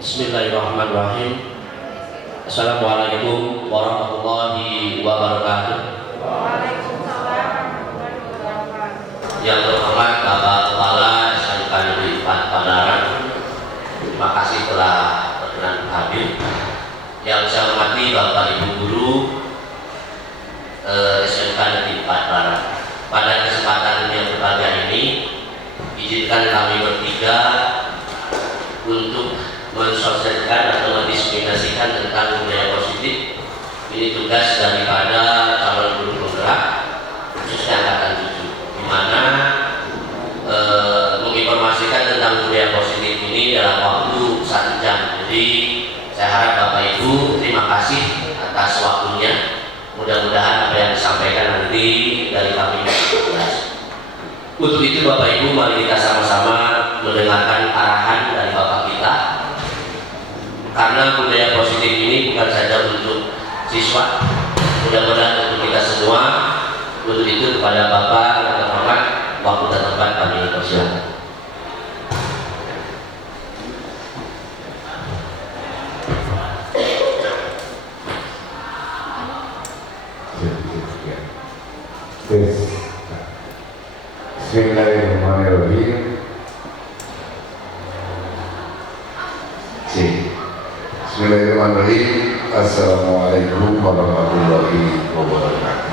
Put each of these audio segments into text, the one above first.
Bismillahirrahmanirrahim. Assalamualaikum warahmatullahi wabarakatuh. Waalaikumsalam warahmatullahi wabarakatuh. Yang terhormat Bapak Kepala SMK Negeri 4 Padalarang, terima kasih telah berkenan hadir. Yang saya hormati Bapak Ibu Guru SMK Negeri 4 Padalarang. Pada kesempatan yang berbahagia ini, izinkan kami bertiga untuk mensosialisasikan atau mendiskriminasikan tentang budaya positif. Ini tugas daripada calon guru penggerak khususnya angkatan 7, di mana menginformasikan tentang budaya positif ini dalam waktu 1 jam. Jadi saya harap Bapak Ibu terima kasih atas waktunya. Mudah-mudahan apa yang disampaikan nanti dari kami jelas. Untuk itu Bapak Ibu, mari kita sama-sama mendengarkan arahan dari Bapak kita. Karena budaya positif ini bukan saja untuk siswa, mudah-mudahan untuk kita semua. Untuk itu kepada Bapak yang terhormat, waktu dan tempat kami persilakan. Bismillahirrahmanirrahim. Bismillahirrahmanirrahim. Assalamualaikum warahmatullahi wabarakatuh.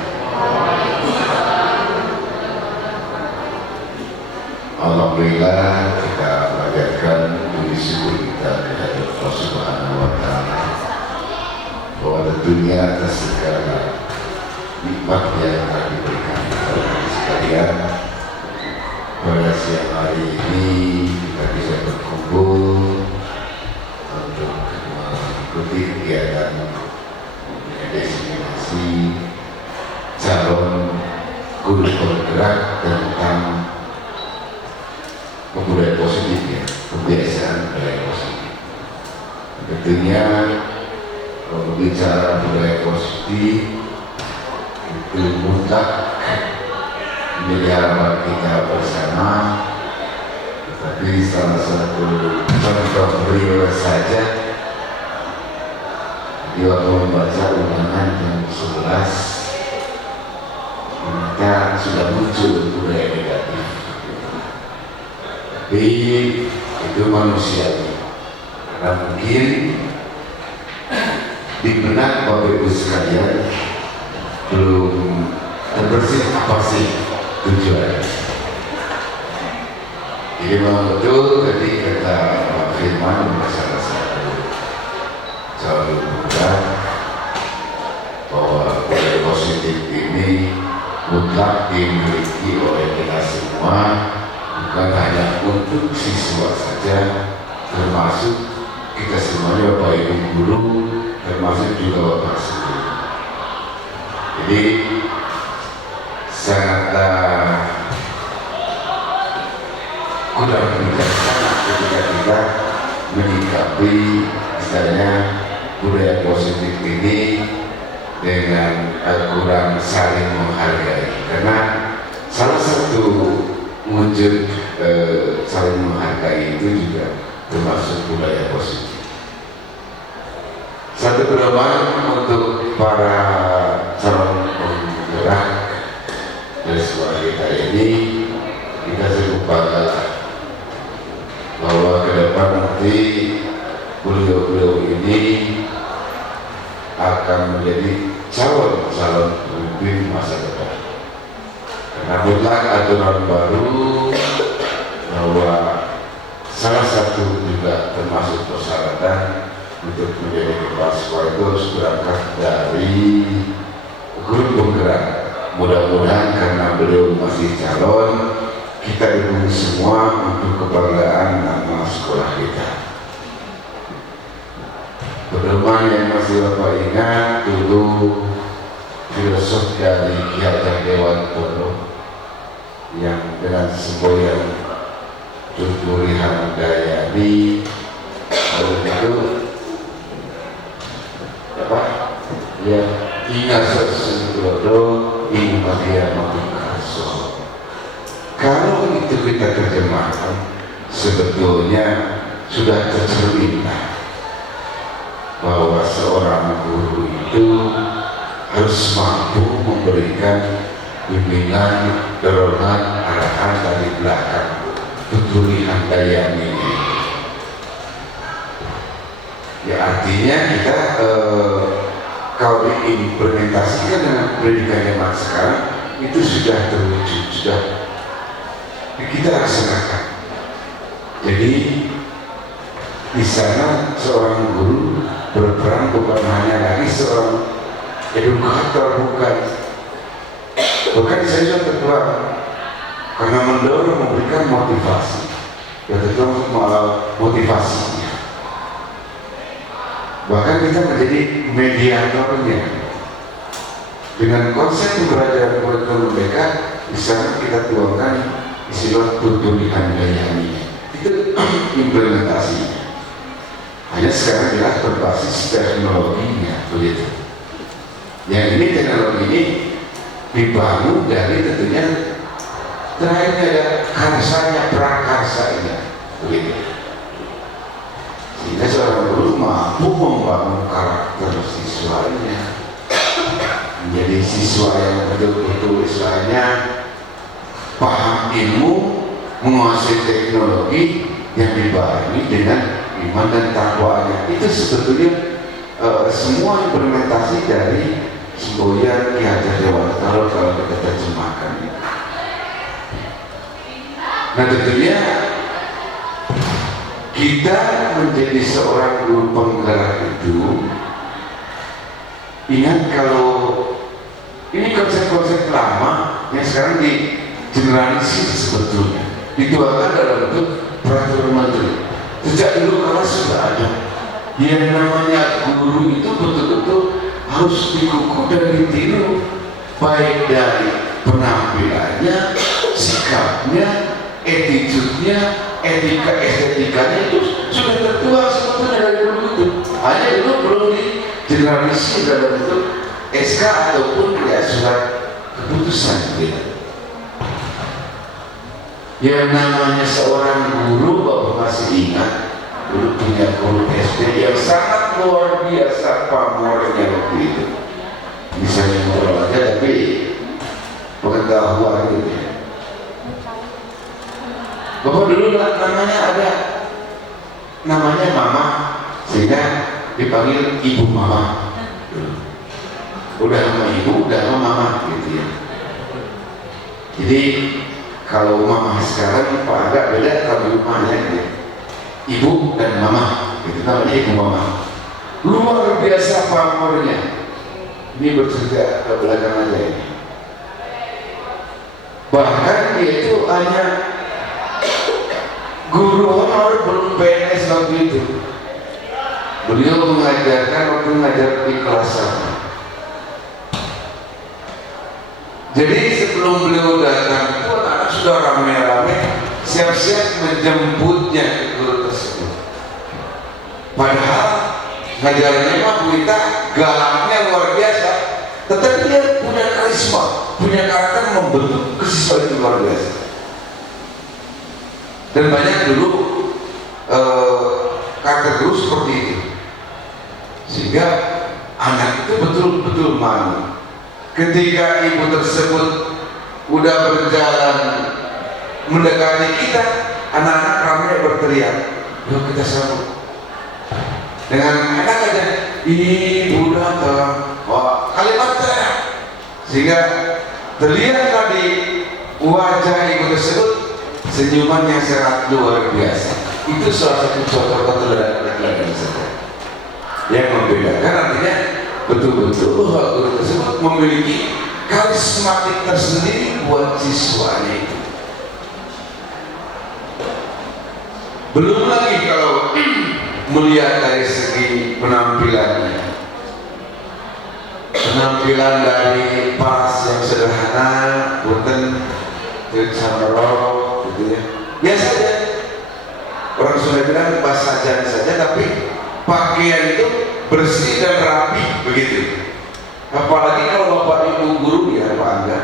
Alhamdulillah, kita panjatkan puji syukur kita kepada Allah Subhanahu wa Ta'ala bahwa tentunya atas segala nikmat yang telah diberikan kepada kita sekalian, pada siang hari ini kita bisa berkumpul untuk mengikuti kegiatan destinasi calon guru penggerak tentang budaya positif, ya, kebiasaan budaya positif. Tentunya kalau bicara budaya positif itu mutlak menjadi harapan kita bersama. Tapi salah satu contoh real saja di waktu membaca Ulangan yang 11, ternyata sudah muncul budaya negatif. Tapi itu manusiawi, karena mungkin di benak Bapak Ibu sekalian belum terbersih apa sih tujuannya. Jadi memang betul tadi kata Pak Firman, salah satu calon penggerak, bahwa budaya positif ini mutlak dimiliki oleh kita semua, bukan hanya untuk siswa saja, termasuk kita semuanya, Bapak Ibu guru, termasuk juga Bapak sendiri. Jadi sangatlah kurang bijaksana ketika kita menyikapi misalnya budaya positif ini dengan kurang saling menghargai. Karena salah satu wujud saling menghargai itu juga termasuk budaya positif. Satu pedoman untuk para calon penggerak dari suara kita ini, kita cukup bangga bahwa ke depan nanti beliau-beliau ini akan menjadi calon pemimpin masa depan. Karena mutlak aturan baru bahwa salah satu juga termasuk persyaratan untuk menjadi kepala sekolah itu harus berangkat dari guru penggerak. Mudah-mudahan karena beliau masih calon, kita dukung semua untuk kebanggaan nama sekolah kita. Pedoman yang masih Bapak ingat dulu, filosof dari Ki Hajar Dewantoro yang dengan semboyan Tuturi Handayani, lalu itu apa? Ya, ingat sesuatu ini bagian mengkaso. Kalau itu kita terjemahkan, sebetulnya sudah tercermin bahwa seorang guru itu harus mampu memberikan bimbingan, dorongan, arahan dari belakang, petulihan dayani. Ya artinya kita kalau diimplementasikan dengan pendidikan zaman sekarang itu sudah terwujud, sudah kita laksanakan. Jadi di sana seorang guru berperan bukan hanya lagi seorang edukator, bukan. Bahkan saya sudah ketua karena mendorong, memberikan motivasi, ya tentu motivasinya. Bahkan kita menjadi mediatornya dengan konsep pembelajaran kurikulum mereka. Di sana kita tuangkan istilah tutulihan dayani, itu implementasinya. Hanya sekarang jelas berbasis teknologinya begitu. Yang ini teknologi ini dibangun dari tentunya terakhirnya ada karsanya, prakarsanya begitu. Sehingga seorang guru mampu membangun karakter siswanya menjadi siswa yang betul-betul istilahnya paham ilmu, menguasai teknologi yang dibarengi dengan iman dan takwanya. Itu sebetulnya semua implementasi dari semboyan Ki Hajar Dewantara kalau kita terjemahkan. Nah tentunya kita menjadi seorang guru penggerak itu, ingat kalau ini konsep-konsep lama yang sekarang digeneralisir sebetulnya, dituangkan dalam bentuk peraturan menteri. Sejak dulu kala sudah ada yang namanya guru itu betul-betul harus dikukuh dan ditiru, baik dari penampilannya, sikapnya, attitude-nya, etika estetikanya itu sudah tertuang sebetulnya dari dulu itu. Hanya dulu belum digeneralisir dalam bentuk SK ataupun ya surat keputusan gitu. Yang namanya seorang guru, Bapak masih ingat dulu punya guru SD yang sangat luar biasa pamornya waktu itu. Bisa ngobrol aja tapi pengetahuan gitu ya. Bapak dulu namanya ada namanya Mama, sehingga dipanggil Ibu Mama. Udah sama ibu, udah sama mama gitu ya. Jadi kalau mama sekarang Pak agak beda kalau rumahnya gitu. Ibu dan mama gitu, namanya ibu mama. Luar biasa pamornya. Ini bercerita ke belakang aja ini. Bahkan dia itu hanya guru honor, belum PNS waktu itu. Beliau mengajarkan waktu mengajar di kelas 1. Jadi sebelum beliau datang itu anak-anak sudah rame-rame siap-siap menjemputnya ke guru tersebut. Padahal ngajarnya mah Bu Ita galaknya luar biasa, tetapi dia punya karisma, punya karakter membentuk kesiswaan yang luar biasa. Dan banyak dulu karakter guru seperti itu, sehingga anak itu betul-betul malu. Ketika ibu tersebut udah berjalan mendekati kita, anak-anak ramai berteriak, yuk kita sambut dengan enak aja, ibu datang. Wah, kalimat saya, sehingga terlihatlah di wajah ibu tersebut senyuman yang sangat luar biasa. Itu salah satu contoh keteladanan yang membedakan. Artinya betul-betul guru tersebut memiliki karismatik tersendiri buat siswanya itu. Belum lagi kalau melihat dari segi penampilannya, penampilan dari pas yang sederhana, punten, gitu ya, biasa aja. Orang sudah bilang pas saja, tapi pakaian itu bersih dan rapi begitu. Apalagi kalau bapak ibu guru ya Pak Angga,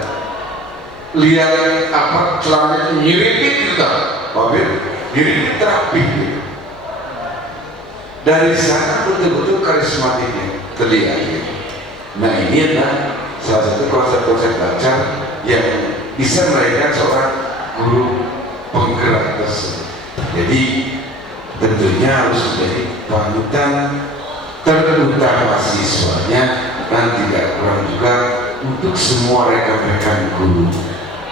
lihat apa celananya nyiripit gitu, Pak Bir, nyiripit rapi gitu. Dari sana betul-betul karismatiknya terlihat. Nah ini adalah salah satu konsep-konsep belajar yang bisa melahirkan seorang guru penggerak tersebut. Jadi tentunya harus menjadi panutan terutama siswanya dan tidak kurang juga untuk semua rekan-rekan guru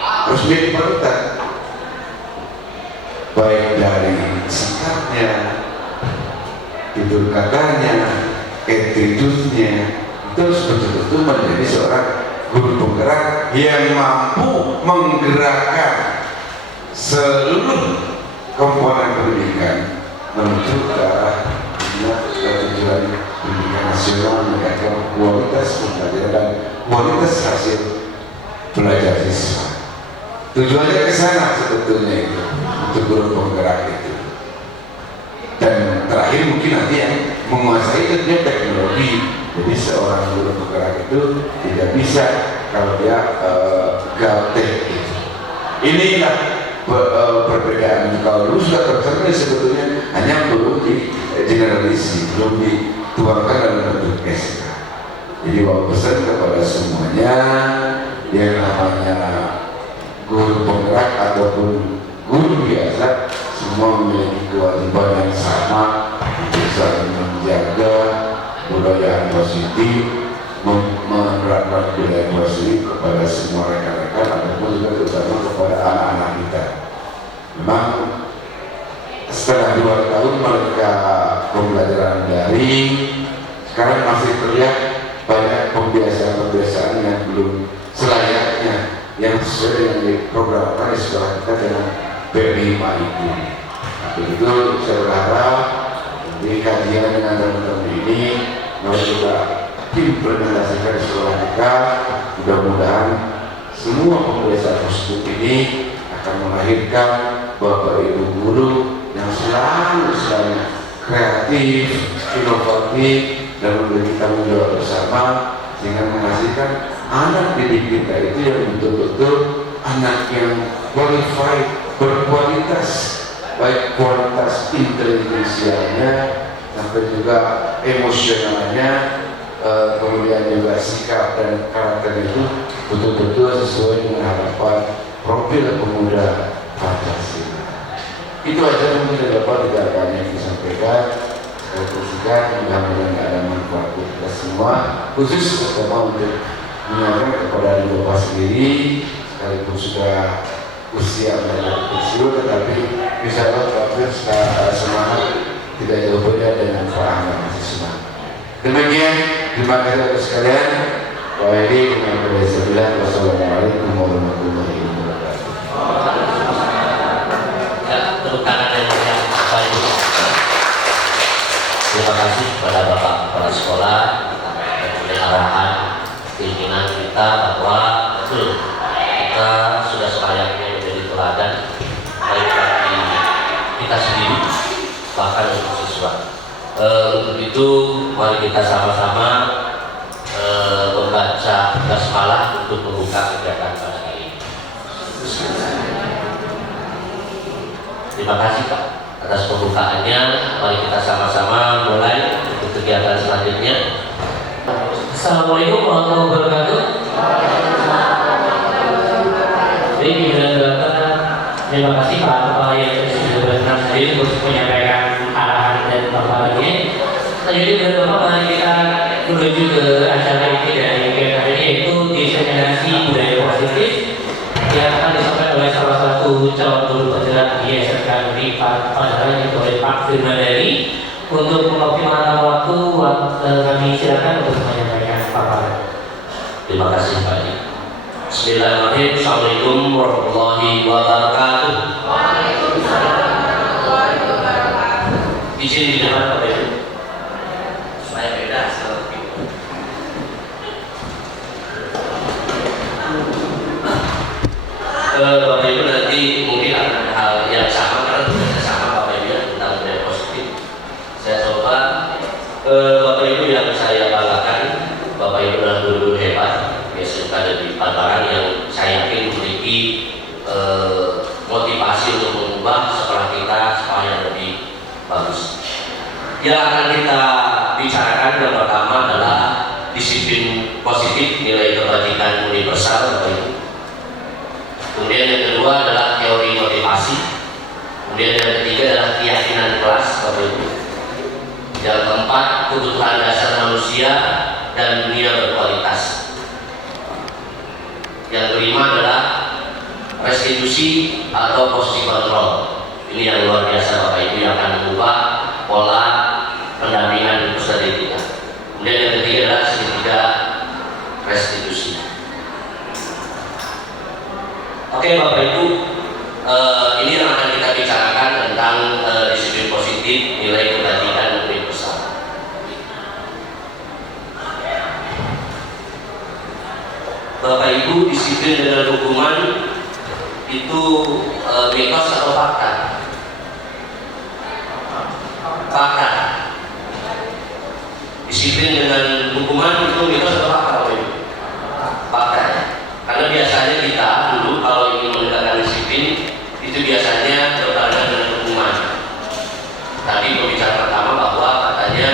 harus menjadi panutan, baik dari sikapnya, tutur katanya, attitude-nya, terus betul-betul menjadi seorang guru penggerak yang mampu menggerakkan seluruh komponen pendidikan menuju ke arah tujuan pendidikan nasional, meningkatkan kualitas pembelajaran dan kualitas hasil belajar siswa. Tujuannya ke sana sebetulnya itu, untuk guru penggerak itu. Dan terakhir mungkin nanti yang menguasai tentunya teknologi. Jadi seorang guru penggerak itu tidak bisa kalau dia gaptek gitu. Inilah perbedaan. Kalau dulu sudah tercermin sebetulnya hanya belum di generalisi, belum dituangkan dalam bentuk SK. Jadi mau pesan kepada semuanya yang namanya guru penggerak ataupun guru biasa, semua memiliki kewajiban yang sama untuk saling menjaga budaya positif, menerapkan budaya positif kepada semua rekan-rekan ataupun juga terutama kepada anak-anak kita. Memang setelah 2 tahun mereka pembelajaran daring, sekarang masih terlihat banyak pembiasaan-pembiasaan yang belum selayaknya yang sesuai dengan diprogramkan di sekolah kita dengan P5 itu. Begitu saya berharap di kajian dengan teman-teman ini mereka juga implementasikan di sekolah kita. Mudah-mudahan semua pembiasaan tersebut ini akan melahirkan Bapak Ibu guru yang selalu kreatif, inovatif, dan memiliki tanggung jawab bersama sehingga menghasilkan anak didik kita itu yang betul-betul anak yang qualified, berkualitas, baik kualitas intelijensianya sampai juga emosionalnya, kemudian juga sikap dan karakter itu betul-betul sesuai dengan harapan profil pemuda Pancasila. Itu aja mungkin dapat tidak banyak disampaikan. Saya persisikan mudah-mudahan ada manfaat untuk kita semua, khusus terutama untuk menyampaikan kepada Bapak sendiri, sekalipun sudah usia menjadi pensiun, tetapi bisa Bapak semangat tidak jauh beda dengan Pak Ahmad masih semangat. Demikian, terima kasih atas sekalian. Wa Wassalamualaikum warahmatullahi wabarakatuh. Tepuk tangan yang meriah Bapak Ibu. Terima kasih kepada Bapak Kepala Sekolah dan arahan keinginan kita bahwa betul kita sudah selayaknya menjadi teladan baik bagi kita sendiri bahkan untuk siswa. Untuk itu mari kita sama-sama membaca basmalah untuk membuka kegiatan pada hari ini. Terima kasih Pak atas pembukaannya. Mari kita sama-sama mulai untuk kegiatan selanjutnya. Assalamualaikum warahmatullahi wabarakatuh. Baik, terima kasih Pak Kepala yang sudah berkenan hadir untuk menyampaikan arahan dan paparannya. Selanjutnya Bapak, mari kita menuju ke acara ini dari kegiatan ini, yaitu diseminasi budaya positif yang akan disampaikan oleh salah satu calon guru penggerak di SMK Negeri Padang yaitu oleh Pak Firmansyah. Untuk mengoptimalkan waktu, kami silakan untuk menyampaikan paparan. Terima kasih Pak. Bismillahirrahmanirrahim. Assalamualaikum warahmatullahi wabarakatuh. Waalaikumsalam warahmatullahi wabarakatuh. Izin di depan Bapak Ibu supaya beda seperti itu. Bapak Ibu nanti mungkin akan hal yang sama karena tugasnya sama Bapak Ibu ya, tentang budaya positif. Saya coba Bapak Ibu yang saya banggakan, Bapak Ibu adalah guru hebat yang sudah ada di Padang yang saya yakin memiliki motivasi untuk mengubah sekolah kita supaya lebih bagus. Yang akan kita canangkan yang pertama adalah disiplin positif, nilai kebajikan universal, Bapak Ibu. Kemudian yang kedua adalah teori motivasi. Kemudian yang ketiga adalah keyakinan kelas, Bapak Ibu. Yang keempat, kebutuhan dasar manusia dan dunia berkualitas. Yang kelima adalah restitusi atau posisi kontrol. Ini yang luar biasa, Bapak Ibu, yang akan mengubah pola pendampingan peserta kita. Kemudian yang ketiga adalah segitiga restitusi. Oke, Bapak Ibu, ini yang akan kita bicarakan tentang disiplin positif, nilai kebajikan universal. Bapak Ibu, disiplin dengan hukuman itu mitos atau fakta? Fakta. Disiplin dengan hukuman itu mitos atau fakta, Bapak Ibu? Fakta. Karena biasanya kita dulu kalau ingin menegakkan disiplin itu biasanya berbarengan dengan hukuman. Tadi pembicaraan pertama bahwa katanya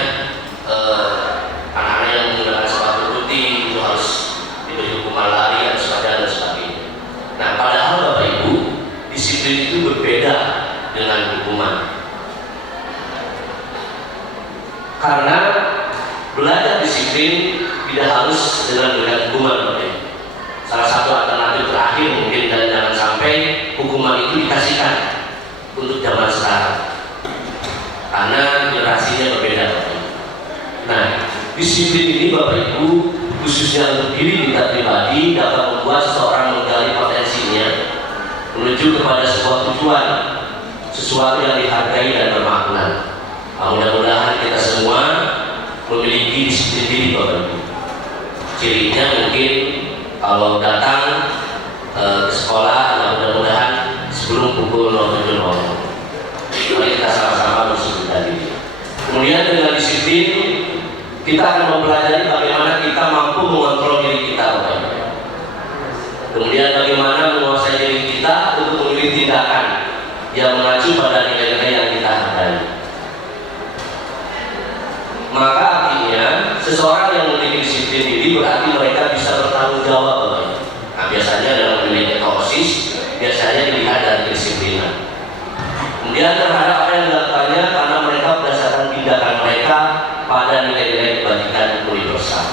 anak-anak yang menggunakan sepatu putih itu harus diberi hukuman lari atau sepeda dan sebagainya. Nah, padahal Bapak Ibu, disiplin itu berbeda dengan hukuman. Karena belajar disiplin tidak harus dengan memberikan hukuman, Bapak Ibu. Salah satu alternatif terakhir mungkin, dan jangan sampai hukuman itu dikasihkan untuk zaman sekarang, karena generasinya berbeda, Bapak Ibu. Nah, disiplin ini Bapak Ibu, khususnya untuk diri kita pribadi, dapat membuat seseorang menggali potensinya menuju kepada sebuah tujuan, sesuatu yang dihargai dan bermakna. Nah, mudah-mudahan kita semua memiliki disiplin diri, Bapak Ibu. Cirinya mungkin kalau datang ke sekolah, nah mudah-mudahan sebelum pukul 07.00. Mari kita sama-sama bersihkan diri. Kemudian dengan disiplin kita akan mempelajari bagaimana kita mampu mengontrol diri kita, Bapak Ibu. Kemudian bagaimana menguasai diri kita untuk memilih tindakan yang mengacu pada nilai-nilai yang kita hargai. Maka artinya seseorang yang memiliki disiplin diri berarti mereka bisa bertanggung jawab, Bapak Ibu. Nah, biasanya dalam menilai OSIS biasanya dilihat dari kedisiplinan. Kemudian terhadap apa yang dilakukannya karena mereka berdasarkan tindakan mereka pada nilai-nilai kebajikan universal.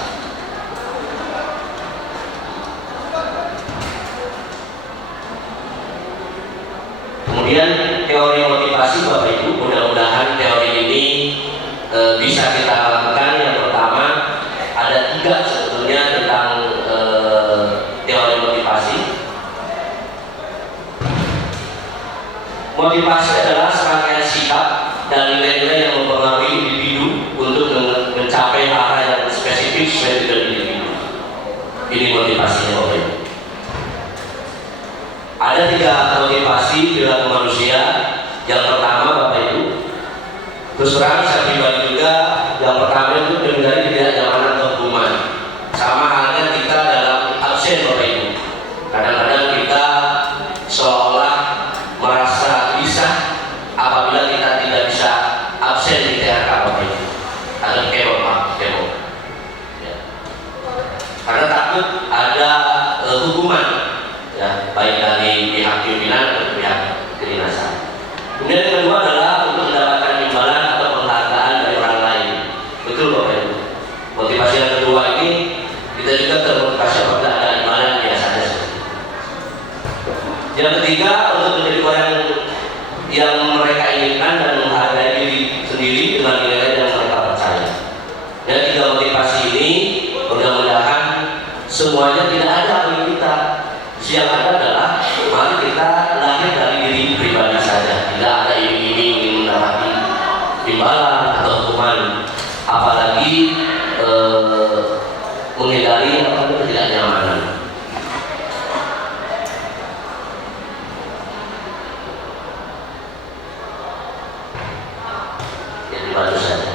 Kemudian teori motivasi, Bapak Ibu, mudah-mudahan teori ini bisa kita lakukan. Yang pertama, ada 3 sebetulnya tentang teori motivasi. Motivasi adalah serangkaian sikap dan nilai-nilai yang mempengaruhi individu untuk mencapai hal-hal yang spesifik sesuai dengan individu. Ini motivasinya, Bapak Ibu. Ada 3 motivasi perilaku manusia. Yang pertama, Bapak Ibu, terus terang saya pribadi juga, yang pertama itu menghindari ketidaknyamanan atau hukuman. Sama halnya kita dalam absen, Bapak Ibu. Kadang-kadang kita seolah merasa bisa apabila kita tidak bisa absen di THK, Bapak Ibu. Atau kemo, Pak, kemo. Ya. Karena takut ada hukuman, ya, baik dari pihak pimpinan atau pihak kedinasan. Kemudian yang kedua adalah untuk mendapatkan imbalan atau penghargaan dari orang lain. Betul, Bapak Ibu. Motivasi yang kedua ini kita juga termotivasi apabila ada imbalan biasanya. Yang ketiga, untuk menjadi orang yang mereka inginkan dan menghargai diri sendiri dengan nilai yang mereka percaya. Dan 3 motivasi ini mudah-mudahan semuanya tidak ada bagi kita. Yang ada adalah mari kita lahir dari diri pribadi saja. Tidak ada iming-iming ingin mendapati imbalan atau hukuman, apalagi menghindari ketidaknyamanan. Jadi bantu saja.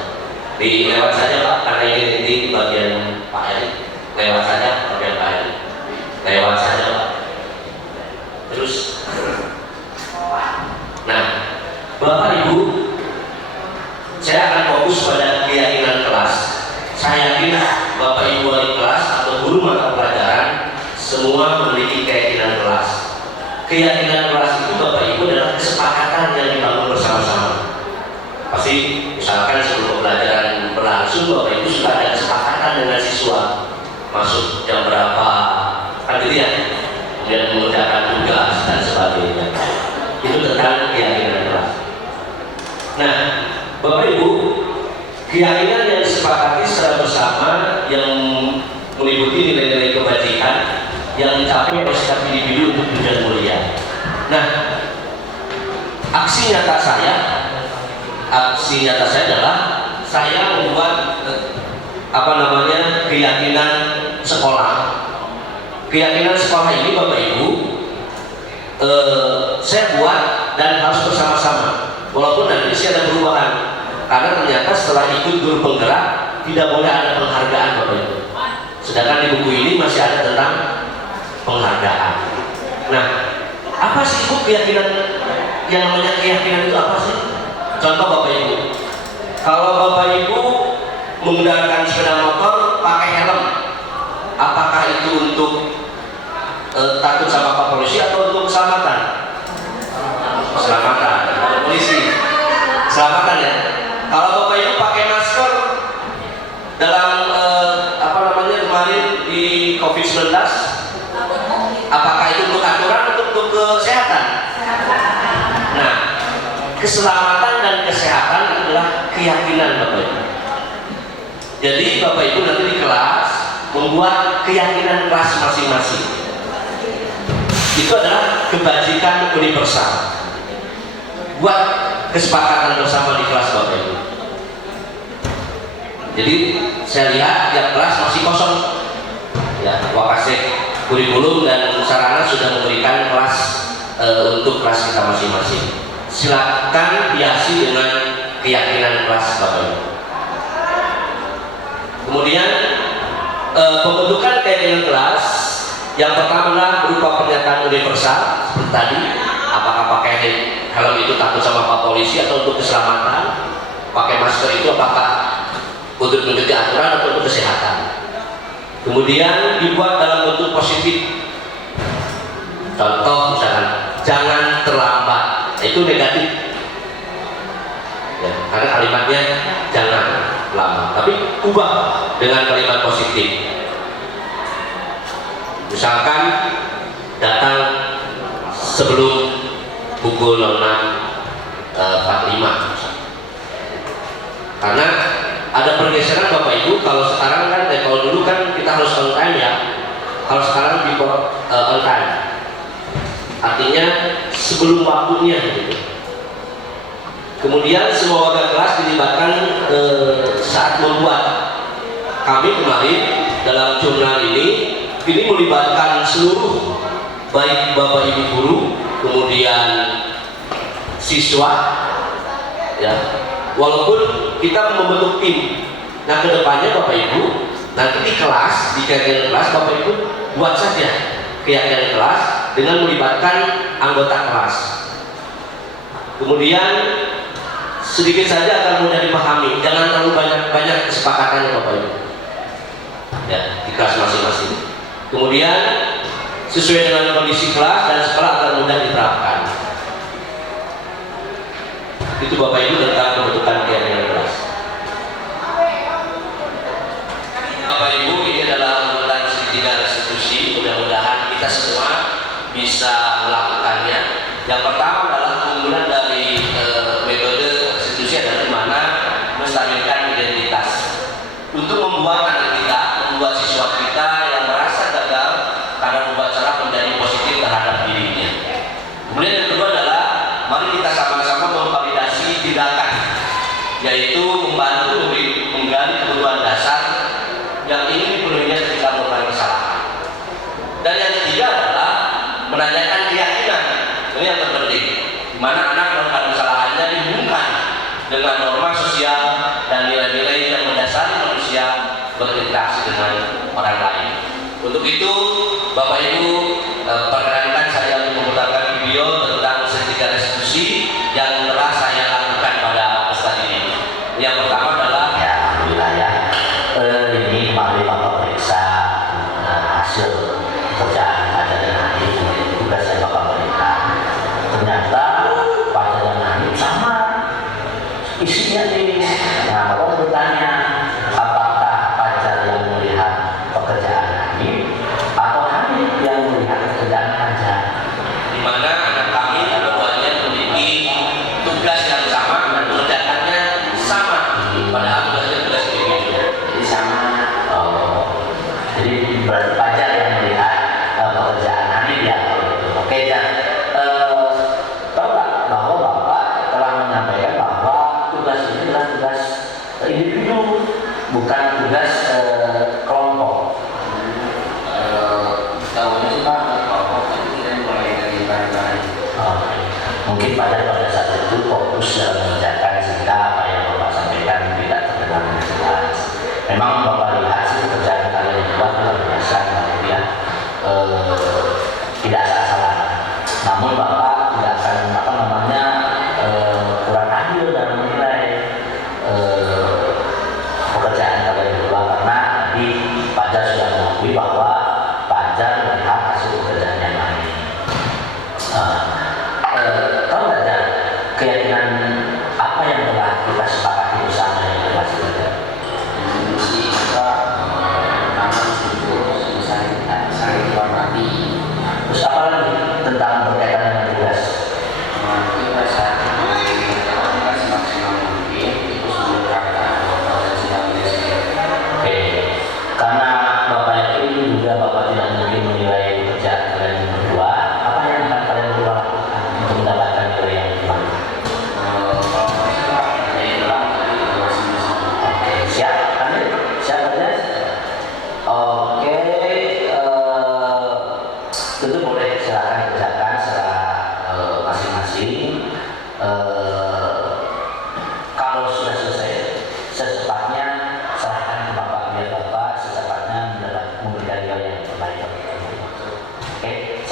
Lewat saja, Pak, karena ini nanti bagian Pak Erik. Lewat saja bagian Pak Erik. Lewat saja, Pak. Terus, nah, Bapak Ibu, saya akan fokus pada keyakinan kelas. semua memiliki keyakinan keras. Keyakinan keras itu Bapak Ibu adalah kesepakatan yang dibangun bersama-sama. Pasti misalkan sebelum pembelajaran berlangsung Bapak Ibu sudah ada kesepakatan dengan siswa masuk jam berapa, kan gitu ya, kemudian mengerjakan tugas dan sebagainya. Itu tentang keyakinan keras. Nah, Bapak Ibu, keyakinan yang disepakati secara bersama yang meliputi nilai-nilai kebajikan yang dicapai oleh setiap individu untuk tujuan mulia. Nah, aksi nyata saya adalah saya membuat keyakinan sekolah. Keyakinan sekolah ini Bapak Ibu saya buat dan harus bersama-sama. Walaupun nanti sih ada perubahan, karena ternyata setelah ikut guru penggerak tidak boleh ada penghargaan Bapak Ibu. Sedangkan di buku ini masih ada tentang penghargaan. Nah, apa sih Bu keyakinan, yang namanya keyakinan itu apa sih? Contoh Bapak Ibu, kalau Bapak Ibu menggunakan sepeda motor pakai helm, apakah itu untuk takut sama Pak Polisi atau untuk keselamatan? Keselamatan, polisi, keselamatan ya. Kalau Bapak Ibu pakai masker dalam kemarin di COVID-19, apakah itu untuk aturan atau untuk kesehatan? Nah, keselamatan dan kesehatan itu adalah keyakinan Bapak Ibu. Jadi Bapak Ibu nanti di kelas membuat keyakinan kelas masing-masing. Itu adalah kebajikan universal. Buat kesepakatan bersama di kelas Bapak Ibu. Jadi saya lihat tiap kelas masih kosong. Ya, Wakasek kurikulum dan sarana sudah memberikan kelas untuk kelas kita masing-masing. Silakan hiasi dengan keyakinan kelas Bapak Ibu. Kemudian pembentukan keyakinan kelas yang pertama adalah berupa pernyataan universal seperti tadi, apakah pakai helm itu takut sama Pak Polisi atau untuk keselamatan, pakai masker itu apakah untuk mencegah aturan atau untuk kesehatan. Kemudian dibuat dalam bentuk positif. Contoh misalkan jangan terlambat, itu negatif ya, karena kalimatnya jangan lambat, tapi ubah dengan kalimat positif. Misalkan datang sebelum pukul 06.45, karena ada pergeseran Bapak Ibu. Kalau sekarang kan, kalau dulu kan kita harus on time ya, kalau sekarang before on time, artinya sebelum waktunya gitu. Kemudian semua warga kelas dilibatkan saat membuat. Kami kemarin dalam jurnal ini melibatkan seluruh, baik Bapak Ibu guru, kemudian siswa ya. Walaupun kita membentuk tim. Nah, kedepannya Bapak Ibu nanti di kelas, di keyakinan kelas Bapak Ibu buat saja keyakinan kelas dengan melibatkan anggota kelas. Kemudian sedikit saja akan mudah dipahami, jangan terlalu banyak kesepakatannya Bapak Ibu ya, di kelas masing-masing. Kemudian sesuai dengan kondisi kelas dan sekolah akan mudah diterapkan. Itu Bapak Ibu tentang pembentukan keyakinan kelas. Bapak Ibu, ini adalah urutan segitiga restitusi. Mudah-mudahan kita semua bisa melakukannya. Yang pertama adalah keunggulan dari metode restitusi adalah di mana menstabilkan identitas. Untuk membuat anak kita, membuat siswa kita yang merasa gagal karena membuat cara menjadi positif terhadap dirinya. Kemudian yang kedua adalah mari kita sama-sama memvalidasi tindakan, yaitu membantu menggali kebutuhan dasar yang ingin dipenuhinya ketika melakukan kesalahan. Dan yang ketiga adalah menanyakan keyakinan. Ini yang terpenting, di mana anak melakukan kesalahannya dihubungkan dengan norma sosial dan nilai-nilai yang mendasari manusia berinteraksi dengan orang lain. Untuk itu, Bapak Ibu, perkenankan saya untuk memutarkan video tentang segitiga restitusi yang telah saya lakukan pada peserta ini. Yang pertama adalah ya, alhamdulillah ya. Ini kemarin Bapak periksa hasil kerjaan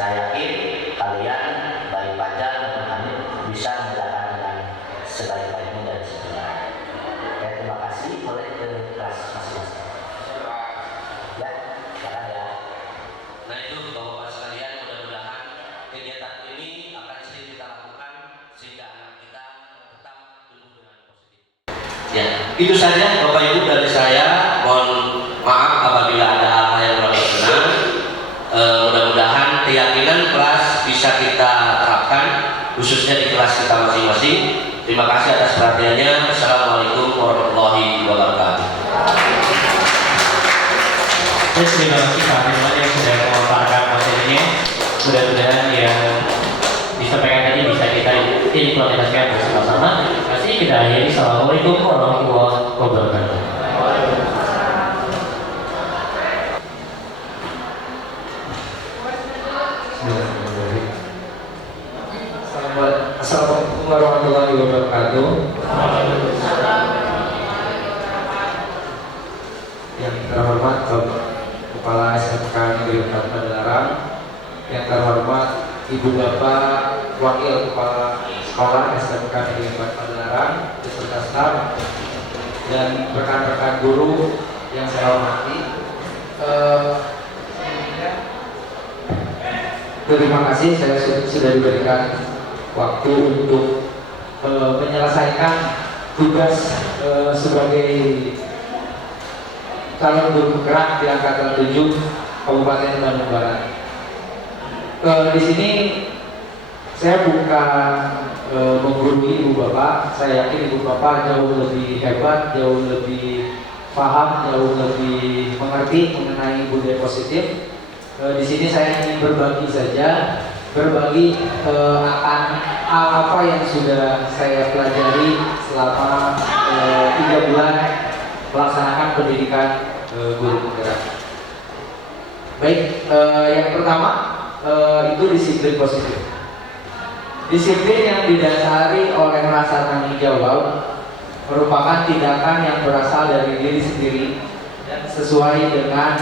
Saya yakin kalian baik Fajar maupun Hamid bisa menjalankan dengan sebaik-baiknya dan sebenarnya. Ya, terima kasih. Boleh ke kelas masing-masing. Ya, silakan ya. Nah itu bapak-bapak sekalian, mudah-mudahan kegiatan ini akan sering kita lakukan sehingga anak kita tetap tumbuh dengan positif. Ya, itu saja Bapak Ibu dari saya. Mohon maaf apabila ada hal-hal yang kurang berkenan. Mudah-mudahan keyakinan kelas bisa kita terapkan khususnya di kelas kita masing-masing. Terima kasih atas perhatiannya. Assalamualaikum warahmatullahi wabarakatuh. Terima kasih Pak Firman yang sudah memaparkan materinya. Mudah-mudahan yang disampaikan tadi bisa kita implementasikan bersama-sama. Terima kasih. Kita akhiri. Assalamualaikum warahmatullahi wabarakatuh. Assalamualaikum warahmatullahi wabarakatuh. Yang terhormat Kepala SMK Negeri 4 Padalarang, yang terhormat Ibu Bapak Wakil Kepala Sekolah SMK Negeri 4 Padalarang beserta staf dan rekan-rekan guru yang saya hormati. Terima kasih saya sudah diberikan waktu untuk menyelesaikan tugas sebagai calon guru gerak di angkatan 7 Kabupaten Bandung Barat. Di sini saya bukan menggurui ibu bapak. Saya yakin ibu bapak jauh lebih hebat, jauh lebih paham, jauh lebih mengerti mengenai budaya positif. Di sini saya ingin berbagi saja, berbagi akan hal apa yang sudah saya pelajari selama 3 bulan melaksanakan pendidikan guru penggerak. Baik, yang pertama itu disiplin positif. Disiplin yang didasari oleh rasa tanggung jawab merupakan tindakan yang berasal dari diri sendiri dan sesuai dengan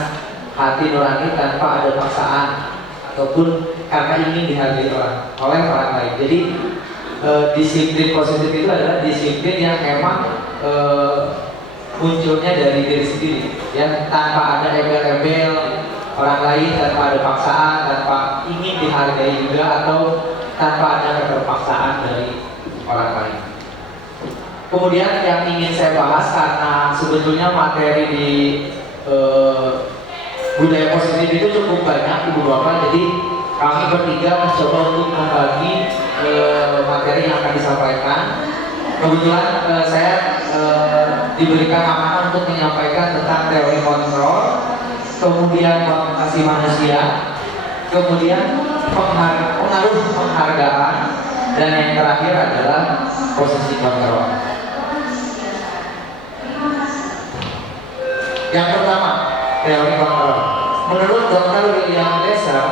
hati nurani tanpa ada paksaan ataupun karena ingin dihargai oleh orang lain. Jadi disiplin positif itu adalah disiplin yang memang munculnya dari diri sendiri, ya, tanpa ada embel-embel orang lain, tanpa ada paksaan, tanpa ingin dihargai juga, atau tanpa ada keterpaksaan dari orang lain. Kemudian yang ingin saya bahas, karena sebetulnya materi di budaya positif itu cukup banyak ibu bapak, jadi kami bertiga mencoba untuk membagi materi yang akan disampaikan. Kebetulan saya diberikan amanah untuk menyampaikan tentang teori kontrol, kemudian motivasi manusia, kemudian pengaruh penghargaan, dan yang terakhir adalah posisi kontrol. Yang pertama, teori kontrol. Menurut Dr. William Glasser,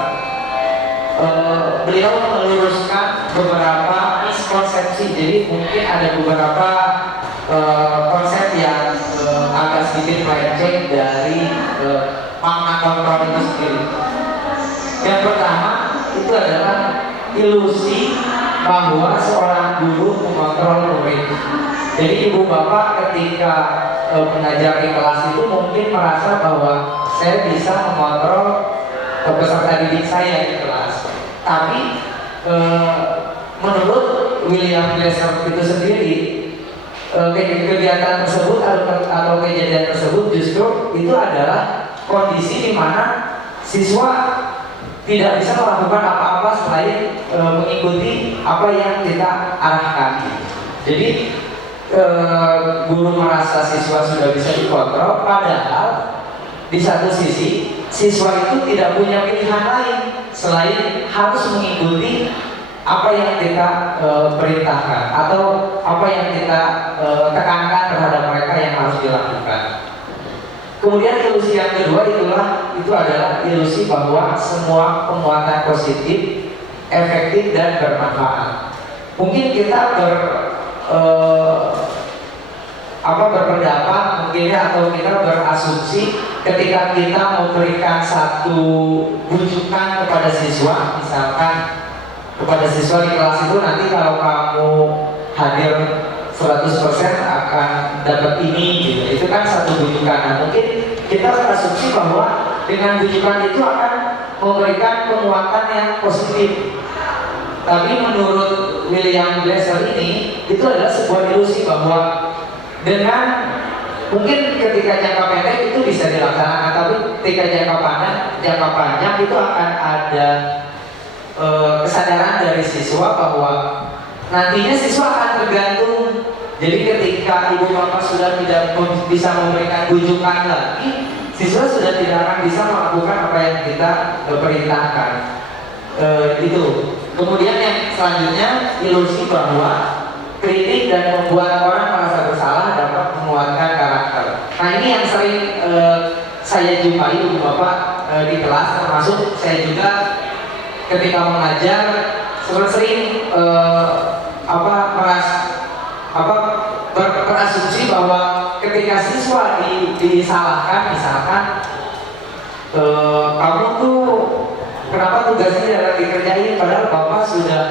beliau meluruskan beberapa miskonsepsi. Jadi mungkin ada beberapa konsep yang agak sedikit melenceng dari makna kontrol itu sendiri. Yang pertama itu adalah ilusi bahwa seorang guru mengontrol murid. Jadi ibu bapak ketika mengajar di kelas itu mungkin merasa bahwa saya bisa mengontrol peserta didik saya di kelas. Tapi menurut William Glasser itu sendiri, kegiatan tersebut atau kejadian tersebut justru itu adalah kondisi di mana siswa tidak bisa melakukan apa-apa selain mengikuti apa yang kita arahkan. Jadi guru merasa siswa sudah bisa dikontrol, padahal di satu sisi siswa itu tidak punya pilihan lain selain harus mengikuti apa yang kita perintahkan atau apa yang kita tekankan terhadap mereka yang harus dilakukan. Kemudian ilusi yang kedua itu adalah ilusi bahwa semua penguatan positif efektif dan bermanfaat. Mungkin kita berpendapat mungkin atau kita berasumsi ketika kita memberikan satu rujukan kepada siswa, misalkan kepada siswa di kelas itu nanti kalau kamu hadir 100% akan dapat ini gitu. Itu kan satu rujukan. Nah, mungkin kita berasumsi bahwa dengan rujukan itu akan memberikan penguatan yang positif. Tapi menurut William Glasser ini itu adalah sebuah ilusi bahwa dengan mungkin ketika jangka pendek itu bisa dilaksanakan, tapi ketika jangka panjang itu akan ada kesadaran dari siswa bahwa nantinya siswa akan tergantung. Jadi ketika ibu bapak sudah tidak bisa memberikan rujukan lagi, siswa sudah tidak akan bisa melakukan apa yang kita perintahkan. Itu. Kemudian yang selanjutnya ilusi bahwa kritik dan membuat orang merasa bersalah dapat menguatkan karakter. Nah ini yang sering saya jumpai ibu bapak di kelas, termasuk saya juga ketika mengajar sering berasumsi bahwa ketika siswa disalahkan, misalkan kamu tuh kenapa tugasnya tidak dikerjain, padahal bapak sudah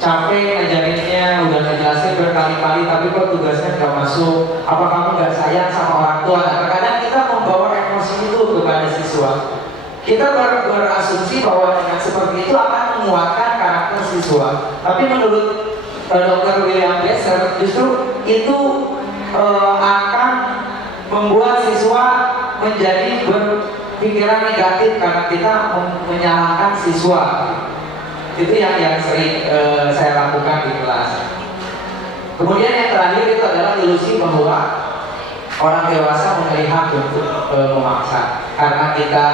capek ngajarinnya, udah ngejelasin berkali-kali, tapi kok tugasnya nggak masuk, apa kamu nggak sayang sama orang tua? Nah, terkadang kita membawa emosi itu kepada siswa. Kita berasumsi bahwa dengan seperti itu akan menguatkan karakter siswa. Tapi menurut Dr. William Glasser justru itu akan membuat siswa menjadi berpikiran negatif karena kita menyalahkan siswa. Itu yang sering saya lakukan di kelas. Kemudian yang terakhir itu adalah ilusi bahwa orang dewasa memiliki hak untuk memaksa. Karena kita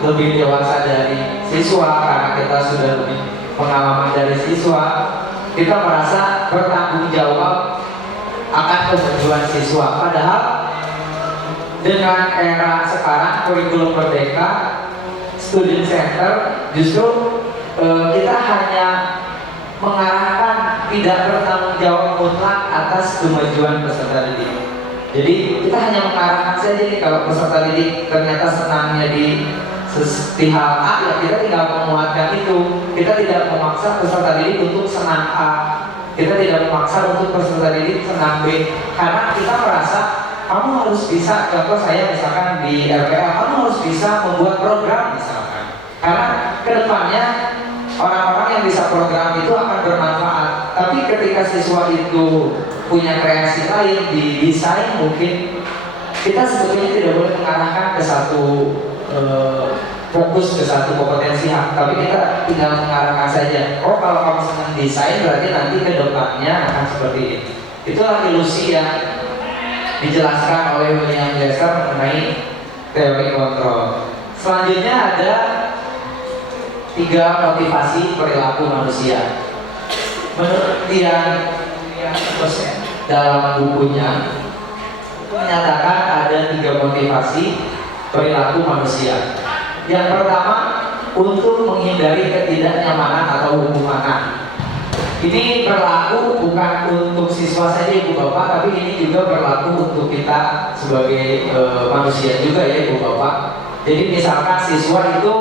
lebih dewasa dari siswa, karena kita sudah lebih pengalaman dari siswa, kita merasa bertanggung jawab akan kemajuan siswa. Padahal dengan era sekarang kurikulum merdeka, student center, justru kita hanya mengarahkan tidak bertanggung jawab mutlak atas kemajuan peserta didik. Jadi kita hanya mengarahkan saja nih, kalau peserta didik ternyata senangnya di hal A, ya kita tinggal menguatkan itu. Kita tidak memaksa peserta didik untuk senang A, kita tidak memaksa untuk peserta didik senang B, karena kita merasa kamu harus bisa. Contoh saya misalkan di RPA, kamu harus bisa membuat program misalkan, karena kedepannya orang-orang yang bisa program itu akan bermanfaat. Tapi ketika siswa itu punya kreasi lain di desain, mungkin kita sebetulnya tidak boleh mengarahkan ke satu fokus ke satu kompetensi, tapi kita tinggal mengarahkan saja. Oh, kalau kamu senang desain berarti nanti ke depannya akan seperti ini. Itulah ilusi yang dijelaskan oleh William Glasser mengenai teori kontrol. Selanjutnya ada 3 motivasi perilaku manusia. Menurut dia dalam bukunya menyatakan ada 3 motivasi perilaku manusia. Yang pertama, untuk menghindari ketidaknyamanan atau hubungan. Ini berlaku bukan untuk siswa saja ibu bapak, tapi ini juga berlaku untuk kita sebagai manusia juga ya ibu bapak. Jadi misalkan siswa itu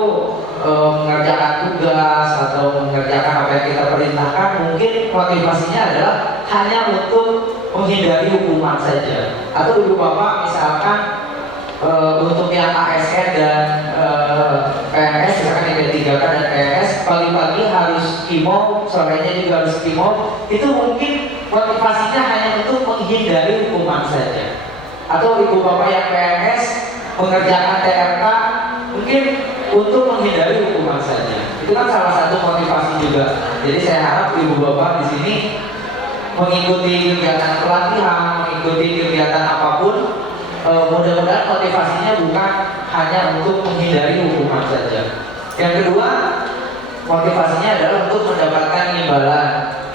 mengerjakan tugas atau mengerjakan apa yang kita perintahkan, mungkin motivasinya adalah hanya untuk menghindari hukuman saja. Atau ibu bapak misalkan untuk yang ASN dan PNS, misalkan yang D3K dan PNS, pagi-pagi harus kimo, sorenya juga harus kimo, itu mungkin motivasinya hanya untuk menghindari hukuman saja. Atau ibu bapak yang PNS mengerjakan TRK mungkin untuk menghindari hukuman saja. Itu kan salah satu motivasi juga. Jadi saya harap ibu bapak di sini mengikuti kegiatan pelatihan, mengikuti kegiatan apapun, mudah-mudahan motivasinya bukan hanya untuk menghindari hukuman saja. Yang kedua, motivasinya adalah untuk mendapatkan imbalan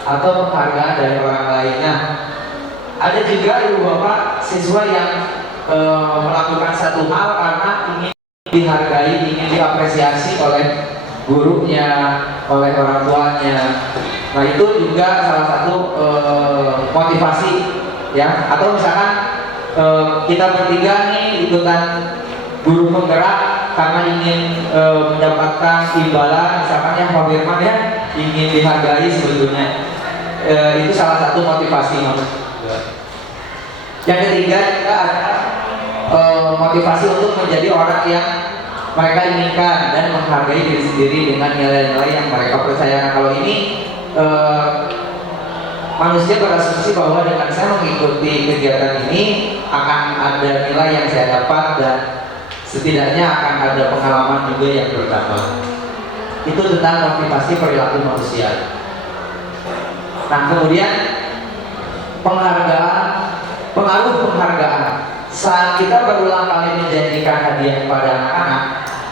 atau penghargaan dari orang lain. Nah, ada juga ibu bapak siswa yang melakukan satu hal karena ingin dihargai, ingin diapresiasi oleh gurunya, oleh orang tuanya. Nah, itu juga salah satu motivasi ya. Atau misalkan kita bertiga nih ikutan guru penggerak karena ingin mendapatkan imbalan, misalkan ya Pak Firman ya, ingin dihargai sebetulnya. Itu salah satu motivasi manusia. Yang ketiga juga ada motivasi untuk menjadi orang yang mereka inginkan dan menghargai diri sendiri dengan nilai-nilai yang mereka percaya. Nah, kalau ini manusia berasumsi bahwa dengan saya mengikuti kegiatan ini akan ada nilai yang saya dapat dan setidaknya akan ada pengalaman juga yang bertambah. Itu tentang motivasi perilaku manusia. Nah, kemudian penghargaan, pengaruh penghargaan. Saat kita berulang kali menjanjikan hadiah kepada anak-anak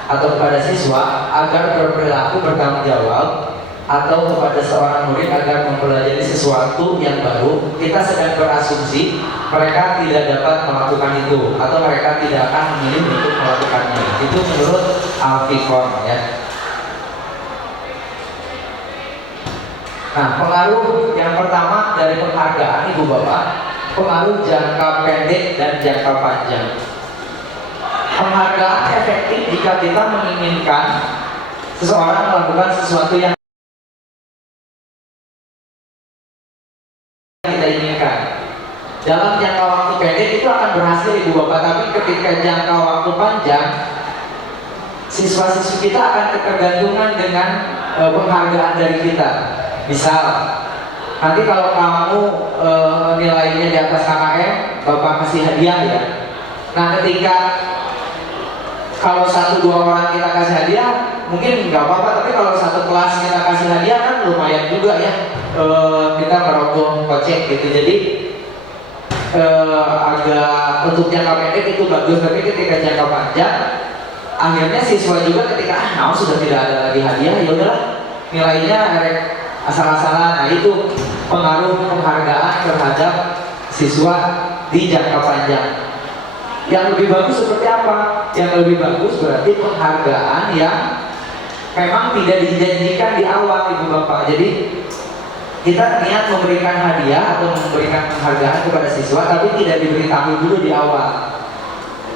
atau kepada siswa agar berperilaku bertanggung jawab, atau kepada seorang murid agar mempelajari sesuatu yang baru, kita sedang berasumsi mereka tidak dapat melakukan itu atau mereka tidak akan memilih untuk melakukannya. Itu menurut Al-Fiqh ya. Nah, pengaruh yang pertama dari penghargaan Ibu Bapak, pengaruh jangka pendek dan jangka panjang. Penghargaan efektif jika kita menginginkan seseorang melakukan sesuatu yang kita inginkan. Dalam jangka waktu pendek itu akan berhasil Ibu Bapak, tapi ketika jangka waktu panjang, siswa-siswi kita akan ketergantungan dengan penghargaan dari kita. Misal, nanti kalau kamu nilainya di atas KKM, Bapak kasih hadiah ya. Nah, ketika kalau 1-2 orang kita kasih hadiah, mungkin nggak apa-apa, tapi kalau satu kelas kita kasih hadiah kan lumayan juga ya. Kita merogoh kocek gitu. Jadi agak untuk jangka pendek itu bagus, tapi ketika jangka panjang, akhirnya siswa juga ketika sudah tidak ada lagi hadiah, ya udahlah nilainya asal-asalan. Nah, itu pengaruh penghargaan terhadap siswa di jangka panjang. Yang lebih bagus seperti apa? Yang lebih bagus berarti penghargaan yang memang tidak dijanjikan di awal Ibu Bapak. Jadi kita niat memberikan hadiah atau memberikan penghargaan kepada siswa, tapi tidak diberitahu dulu di awal.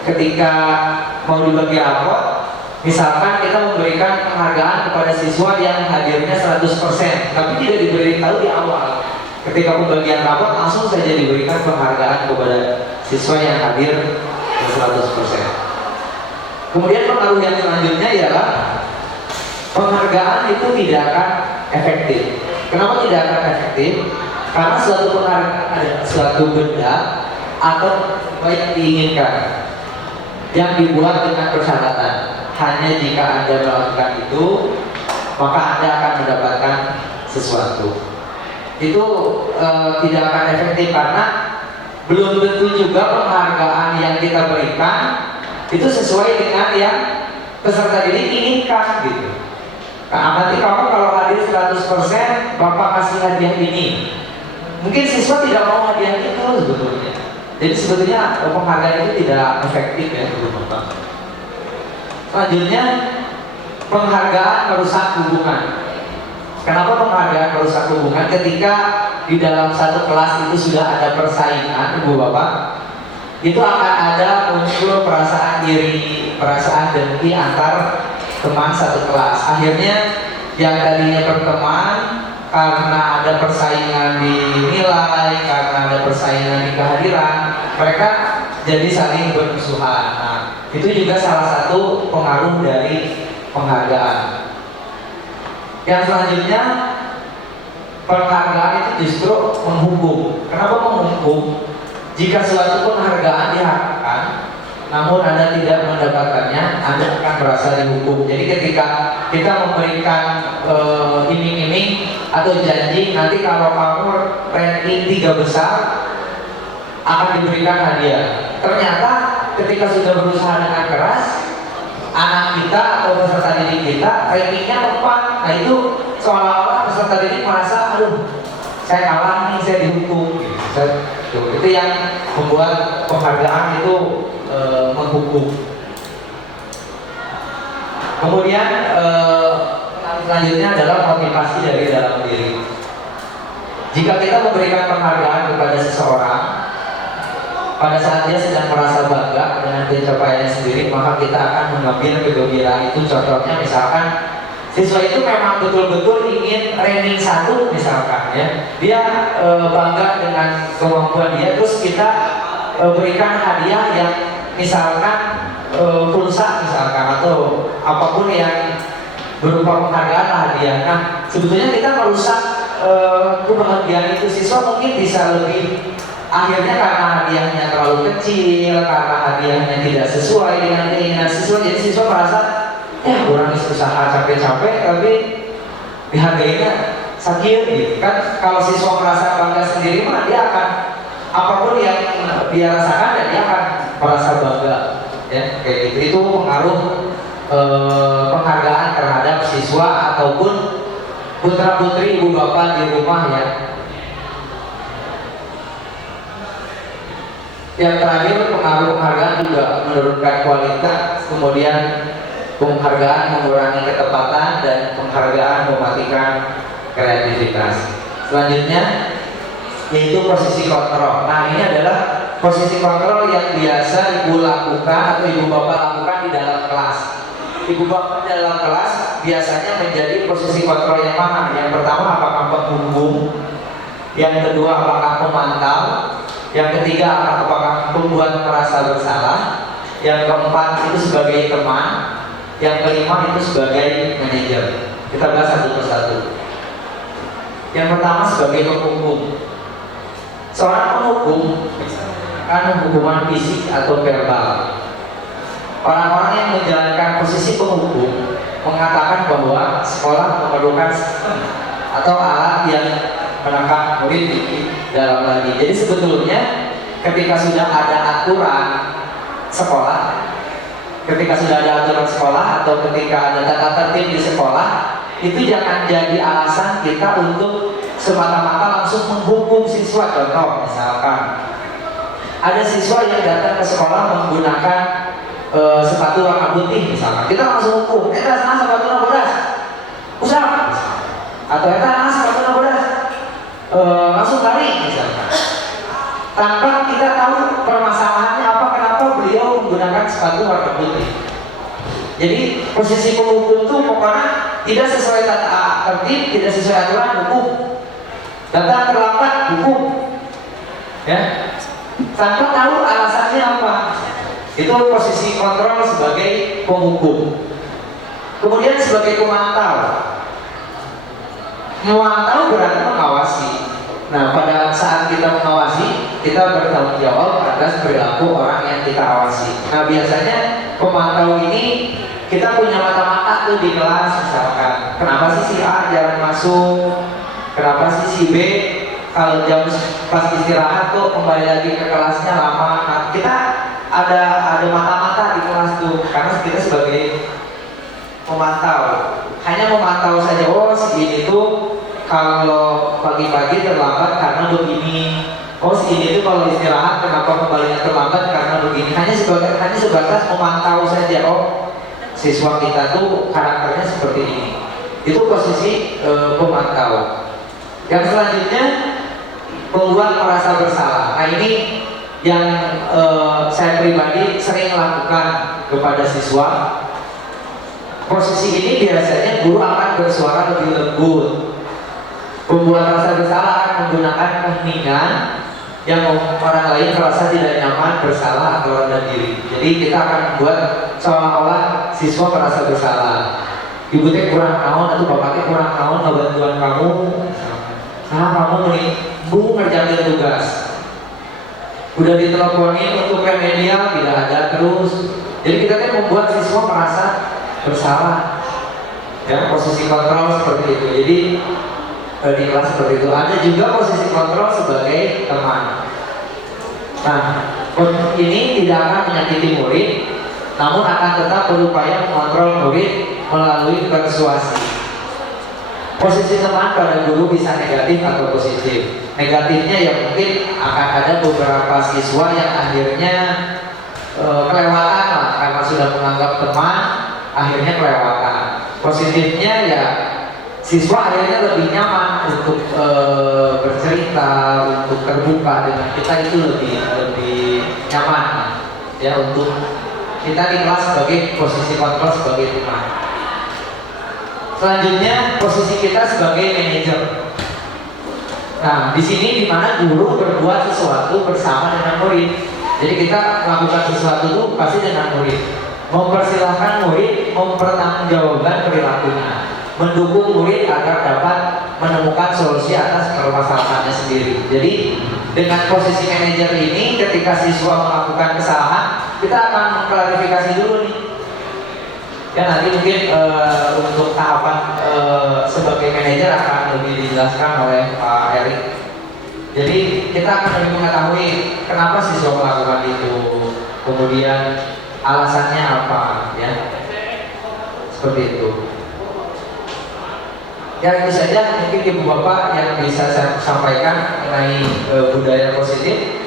Ketika mau dibagi rapot, misalkan kita memberikan penghargaan kepada siswa yang hadirnya 100%, tapi tidak diberitahu di awal. Ketika pembagian rapot langsung saja diberikan penghargaan kepada siswa yang hadir 100%. Kemudian pengaruh yang selanjutnya ialah penghargaan itu tidak akan efektif. Kenapa tidak akan efektif? Karena suatu penghargaan adalah suatu benda atau yang diinginkan yang dibuat dengan persyaratan. Hanya jika Anda melakukan itu, maka Anda akan mendapatkan sesuatu. Itu tidak akan efektif karena belum tentu juga penghargaan yang kita berikan itu sesuai dengan yang peserta didik inginkan gitu. Nah, nanti kamu kalau hadir 100%, Bapak kasih hadiah ini. Mungkin siswa tidak mau hadiah itu sebetulnya. Jadi sebetulnya penghargaan itu tidak efektif ya untuk Bapak. Selanjutnya, penghargaan merusak hubungan. Kenapa penghargaan merusak hubungan? Ketika di dalam satu kelas itu sudah ada persaingan, Ibu Bapak, itu akan ada muncul perasaan iri, perasaan dengki antar teman satu kelas. Akhirnya yang tadinya berteman karena ada persaingan di nilai, karena ada persaingan di kehadiran, mereka jadi saling bermusuhan. Nah, itu juga salah satu pengaruh dari penghargaan. Yang selanjutnya, penghargaan itu justru menghukum. Kenapa menghukum? Jika suatu penghargaan diharapkan, namun Anda tidak mendapatkannya, Anda akan merasa dihukum. Jadi ketika kita memberikan iming-iming atau janji, nanti kalau kamu ranking 3 besar akan diberikan hadiah. Ternyata ketika sudah berusaha dengan keras, anak kita atau peserta didik kita rankingnya 4. Nah, itu seolah-olah peserta didik merasa, aduh, saya kalah nih, saya dihukum. Itu yang membuat penghargaan itu menghukum. Kemudian selanjutnya adalah motivasi dari dalam diri. Jika kita memberikan penghargaan kepada seseorang, pada saat dia sedang merasa bangga dengan pencapaiannya sendiri, maka kita akan mengambil kegembiraan itu. Contohnya misalkan siswa itu memang betul-betul ingin ranking 1 misalkan ya, dia bangga dengan kemampuan dia, terus kita berikan hadiah yang misalkan pulsa misalkan atau apapun yang berupa penghargaan hadiah. Nah sebetulnya kita merusak kebahagiaan itu. Siswa mungkin bisa lebih, akhirnya karena hadiahnya terlalu kecil, karena hadiahnya tidak sesuai dengan keinginan siswa, jadi siswa merasa ya orang usaha capek-capek tapi dihargainya sakit gitu kan. Kalau siswa merasa bangga sendiri mah dia akan apapun yang dia rasakan dan dia akan merasa bangga ya, kayak gitu. Itu pengaruh penghargaan terhadap siswa ataupun putra putri ibu bapak di rumah ya. Yang terakhir, pengaruh penghargaan juga menurunkan kualitas, kemudian penghargaan mengurangi ketepatan, dan penghargaan mematikan kreativitas. Selanjutnya yaitu posisi kontrol. Nah ini adalah posisi kontrol yang biasa ibu lakukan atau ibu bapak lakukan di dalam kelas. Ibu bapak di dalam kelas biasanya menjadi posisi kontrol yang mana? Yang pertama apakah penghukum, yang kedua apakah pemantau, yang ketiga apakah pembuat merasa bersalah, yang keempat itu sebagai teman, yang kelima itu sebagai manajer. Kita bahas satu persatu. Yang pertama sebagai penghukum. Seorang penghukum akan hukuman fisik atau verbal. Orang-orang yang menjalankan posisi penghukum mengatakan bahwa sekolah memerlukan sistem atau alat yang menangkap murid di dalam lagi. Jadi sebetulnya ketika sudah ada aturan sekolah, ketika sudah ada aturan sekolah atau ketika ada tata tertib di sekolah, itu jangan jadi alasan kita untuk semata-mata langsung menghukum siswa. Contoh misalkan ada siswa yang datang ke sekolah menggunakan sepatu warna putih misalkan, kita langsung hukum, eta sana sepatu warna bodas usah, atau eta sana sepatu warna bodas langsung lari misalkan, tanpa kita tahu permasalahannya apa, kenapa beliau menggunakan sepatu warna putih. Jadi posisi penghukum itu pokoknya tidak sesuai tata tertib, tidak sesuai aturan, hukum. Datang terlambat, hukum, ya, tanpa tahu alasannya apa. Itu posisi kontrol sebagai penghukum. Kemudian sebagai pemantau. Memantau berarti mengawasi. Nah, pada saat kita mengawasi, kita bertanggung jawab atas perilaku orang yang kita awasi. Nah, biasanya pemantau ini kita punya mata-mata tuh di kelas misalkan. Kenapa sih si A jarang masuk? Kenapa sih si B kalau jam pas istirahat tuh kembali lagi ke kelasnya lama? Nah, kita ada mata-mata di kelas tuh, karena kita sebagai pemantau hanya memantau saja. Oh si ini tuh kalau pagi-pagi terlambat karena begini. Oh si ini tuh kalau istirahat kenapa kembalinya terlambat karena begini. Hanya sebatas memantau saja. Oh siswa kita tuh karakternya seperti ini. Itu posisi pemantau. Yang selanjutnya membuat merasa bersalah. Nah ini yang saya pribadi sering lakukan kepada siswa. Posisi ini biasanya guru akan bersuara lebih lembut. Membuat rasa bersalah akan menggunakan keheningan yang orang lain merasa tidak nyaman, bersalah atau rendah diri. Jadi kita akan buat seolah-olah siswa merasa bersalah. Ibu teh kurang naon atau bapak teh kurang naon bantuan kamu. Nah kamu nih, bu ngerjain tugas. Udah diteleponin untuk remedial tidak ada terus. Jadi kita kan membuat siswa merasa bersalah. Ya, posisi kontrol seperti itu. Jadi di kelas seperti itu. Ada juga posisi kontrol sebagai teman. Nah, ini tidak akan menyakiti murid, namun akan tetap berupaya mengontrol murid melalui persuasi. Posisi teman pada guru bisa negatif atau positif. Negatifnya ya mungkin akan ada beberapa siswa yang akhirnya kelewatan lah, karena sudah menganggap teman, akhirnya kelewatan. Positifnya ya siswa akhirnya lebih nyaman untuk bercerita, untuk terbuka dengan kita, itu lebih nyaman ya untuk kita di kelas sebagai posisi kontrol sebagai teman. Selanjutnya posisi kita sebagai manajer. Nah, di sini dimana guru berbuat sesuatu bersama dengan murid. Jadi kita melakukan sesuatu itu pasti dengan murid. Mempersilahkan murid mempertanggungjawabkan perilakunya, mendukung murid agar dapat menemukan solusi atas permasalahannya sendiri. Jadi dengan posisi manajer ini, ketika siswa melakukan kesalahan, kita akan mengklarifikasi dulu nih. Ya nanti mungkin untuk tahapan sebagai manajer akan lebih dijelaskan oleh Pak Erik. Jadi kita akan lebih mengetahui kenapa siswa melakukan itu, kemudian alasannya apa, ya seperti itu. Ya itu saja mungkin ibu bapak yang bisa saya sampaikan mengenai budaya positif.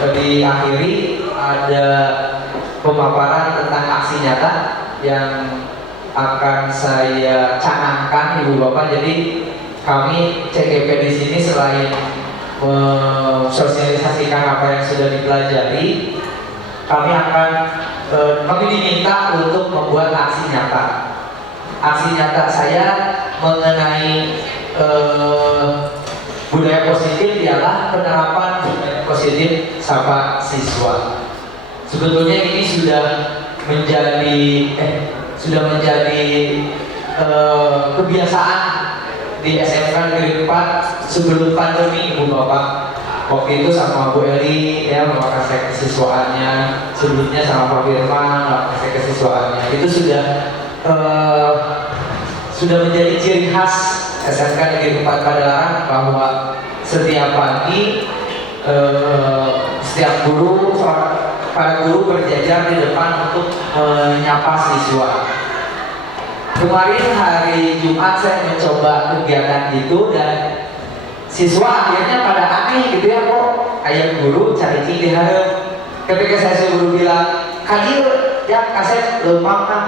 Diakhiri ada pemaparan tentang aksi nyata yang akan saya canangkan ibu bapak. Jadi kami CGP di sini selain mensosialisasikan apa yang sudah dipelajari, kami diminta untuk membuat aksi nyata. Aksi nyata saya mengenai budaya positif ialah penerapan budaya positif sapa siswa. Sebetulnya ini sudah menjadi kebiasaan di SMK Negeri 4 sebelum pandemi ibu bapak. Waktu itu sama Bu Eli ya melakukan kesiswaannya, sebelumnya sama Pak Firman melakukan kesiswaannya. Itu sudah menjadi ciri khas SMK Negeri 4 Padalarang bahwa setiap pagi setiap guru, para guru berjajar di depan untuk menyapa siswa. Kemarin hari Jumat saya mencoba kegiatan itu dan siswa akhirnya pada aneh gitu ya, kok ayah guru cari ciri harap. Ketika saya suruh guru bilang, kadir ya kaset lempang kan,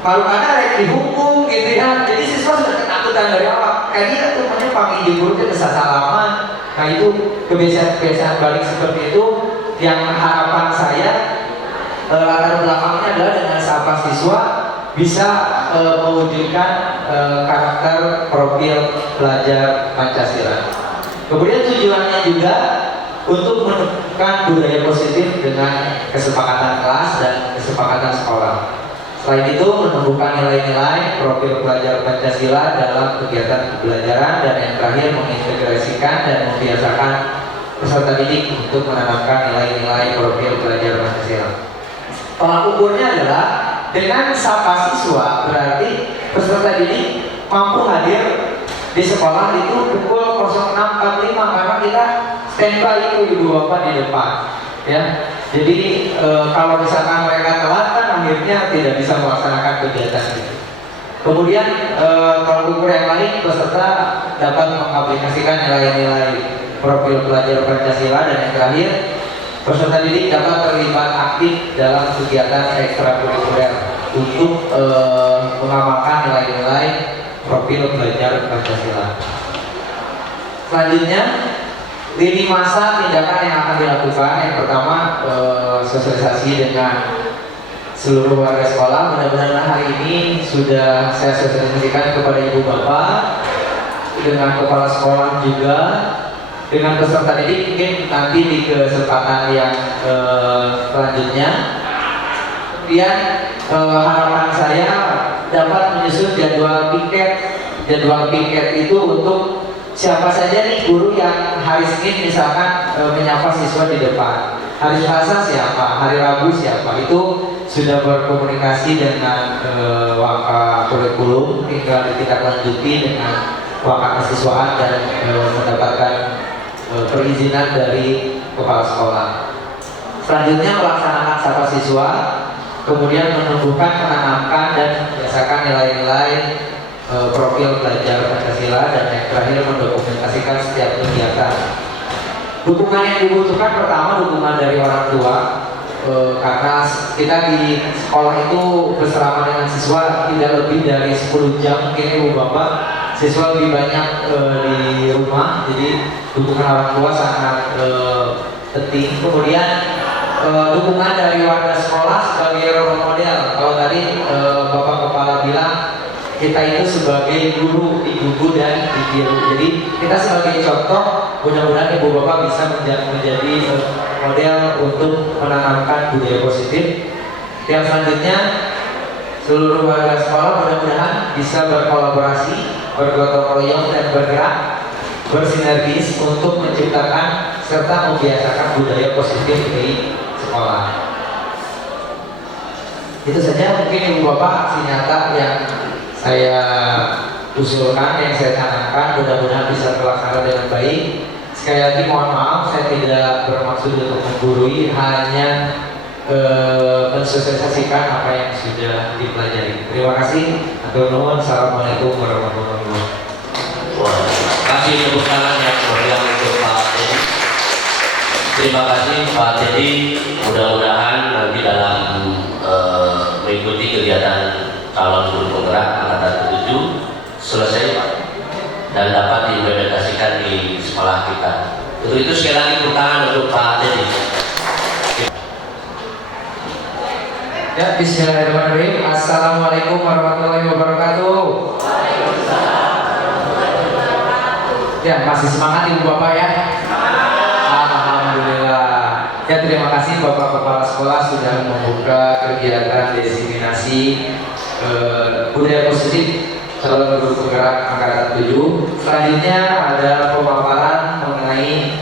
baru ada rek dihukum gitu ya. Jadi siswa sudah ketakutan dari awal. Kadir tuh namanya panggil guru itu bisa salaman. Nah itu kebiasaan-kebiasaan balik seperti itu yang harapan saya latar belakangnya adalah dengan sapa siswa bisa mewujudkan karakter profil pelajar Pancasila. Kemudian tujuannya juga untuk menumbuhkan budaya positif dengan kesepakatan kelas dan kesepakatan sekolah. Selain itu menumbuhkan nilai-nilai profil pelajar Pancasila dalam kegiatan pembelajaran, dan yang terakhir mengintegrasikan dan membiasakan peserta didik untuk menanamkan nilai-nilai profil pelajar Pancasila. Tolak ukurnya adalah dengan sapa siswa, berarti peserta didik mampu hadir di sekolah itu pukul 06.45 karena kita standby itu ibu bapak di depan, ya. Jadi kalau misalkan mereka telat kan akhirnya tidak bisa melaksanakan kegiatan itu. Kemudian tolak ukur yang lain, peserta dapat mengaplikasikan nilai-nilai profil pelajar Pancasila, dan yang terakhir peserta didik dapat terlibat aktif dalam kegiatan ekstrakurikuler untuk mengamalkan nilai-nilai profil pelajar Pancasila. Selanjutnya, lini masa tindakan yang akan dilakukan. Yang pertama, sosialisasi dengan seluruh warga sekolah. Mudah-mudahan hari ini sudah saya sosialisasikan kepada ibu bapak, dengan kepala sekolah juga, dengan peserta didik. Mungkin nanti di kesempatan yang selanjutnya. Kemudian harapan saya dapat menyusun jadwal piket itu untuk siapa saja nih guru yang hari Senin misalkan menyapa siswa di depan, hari Selasa siapa, hari Rabu siapa. Itu sudah berkomunikasi dengan waka kurikulum, tinggal ditindaklanjuti dengan waka kesiswaan dan mendapatkan perizinan dari kepala sekolah. Selanjutnya melaksanakan sapa siswa, kemudian menumbuhkan, menanamkan, dan membiasakan nilai-nilai profil pelajar Pancasila, dan yang terakhir mendokumentasikan setiap kegiatan. Dukungan yang dibutuhkan pertama dukungan dari orang tua, karena kita di sekolah itu bersama dengan siswa tidak lebih dari 10 jam mungkin Ibu Bapak. Siswa lebih banyak di rumah, jadi dukungan orang tua sangat penting. Kemudian dukungan dari warga sekolah sebagai role model. Kalau tadi Bapak Kepala bilang kita itu sebagai guru di gugu dan di biru. Jadi kita sebagai contoh, mudah-mudahan Ibu Bapak bisa menjadi model untuk menanamkan budaya positif. Yang selanjutnya, seluruh warga sekolah mudah-mudahan bisa berkolaborasi, bergotong royong dan bergerak bersinergis untuk menciptakan serta membiasakan budaya positif di sekolah. Itu saja mungkin Ibu Bapak aksi nyata yang saya usulkan, yang saya canangkan, mudah-mudahan bisa terlaksana dengan baik. Sekali lagi mohon maaf, saya tidak bermaksud untuk menggurui, hanya mensosialisasikan apa yang sudah dipelajari. Terima kasih. Atur nuhun. Assalamualaikum warahmatullahi wabarakatuh. Terima kasih tepuk tangan yang meriah untuk Pak Teddy. Terima kasih Pak Teddy. Mudah-mudahan nanti dalam mengikuti kegiatan calon guru penggerak angkatan ke-7 selesai dan dapat diimplementasikan di sekolah kita. Untuk itu sekali lagi tepuk tangan untuk Pak Teddy. Ya, bismillahirrahmanirrahim. Assalamualaikum warahmatullahi wabarakatuh. Ya, masih semangat Ibu Bapak ya? Alhamdulillah. Ya, terima kasih Bapak Kepala Sekolah sudah membuka kegiatan diseminasi budaya positif calon guru penggerak angkatan 7. Selanjutnya ada pemaparan mengenai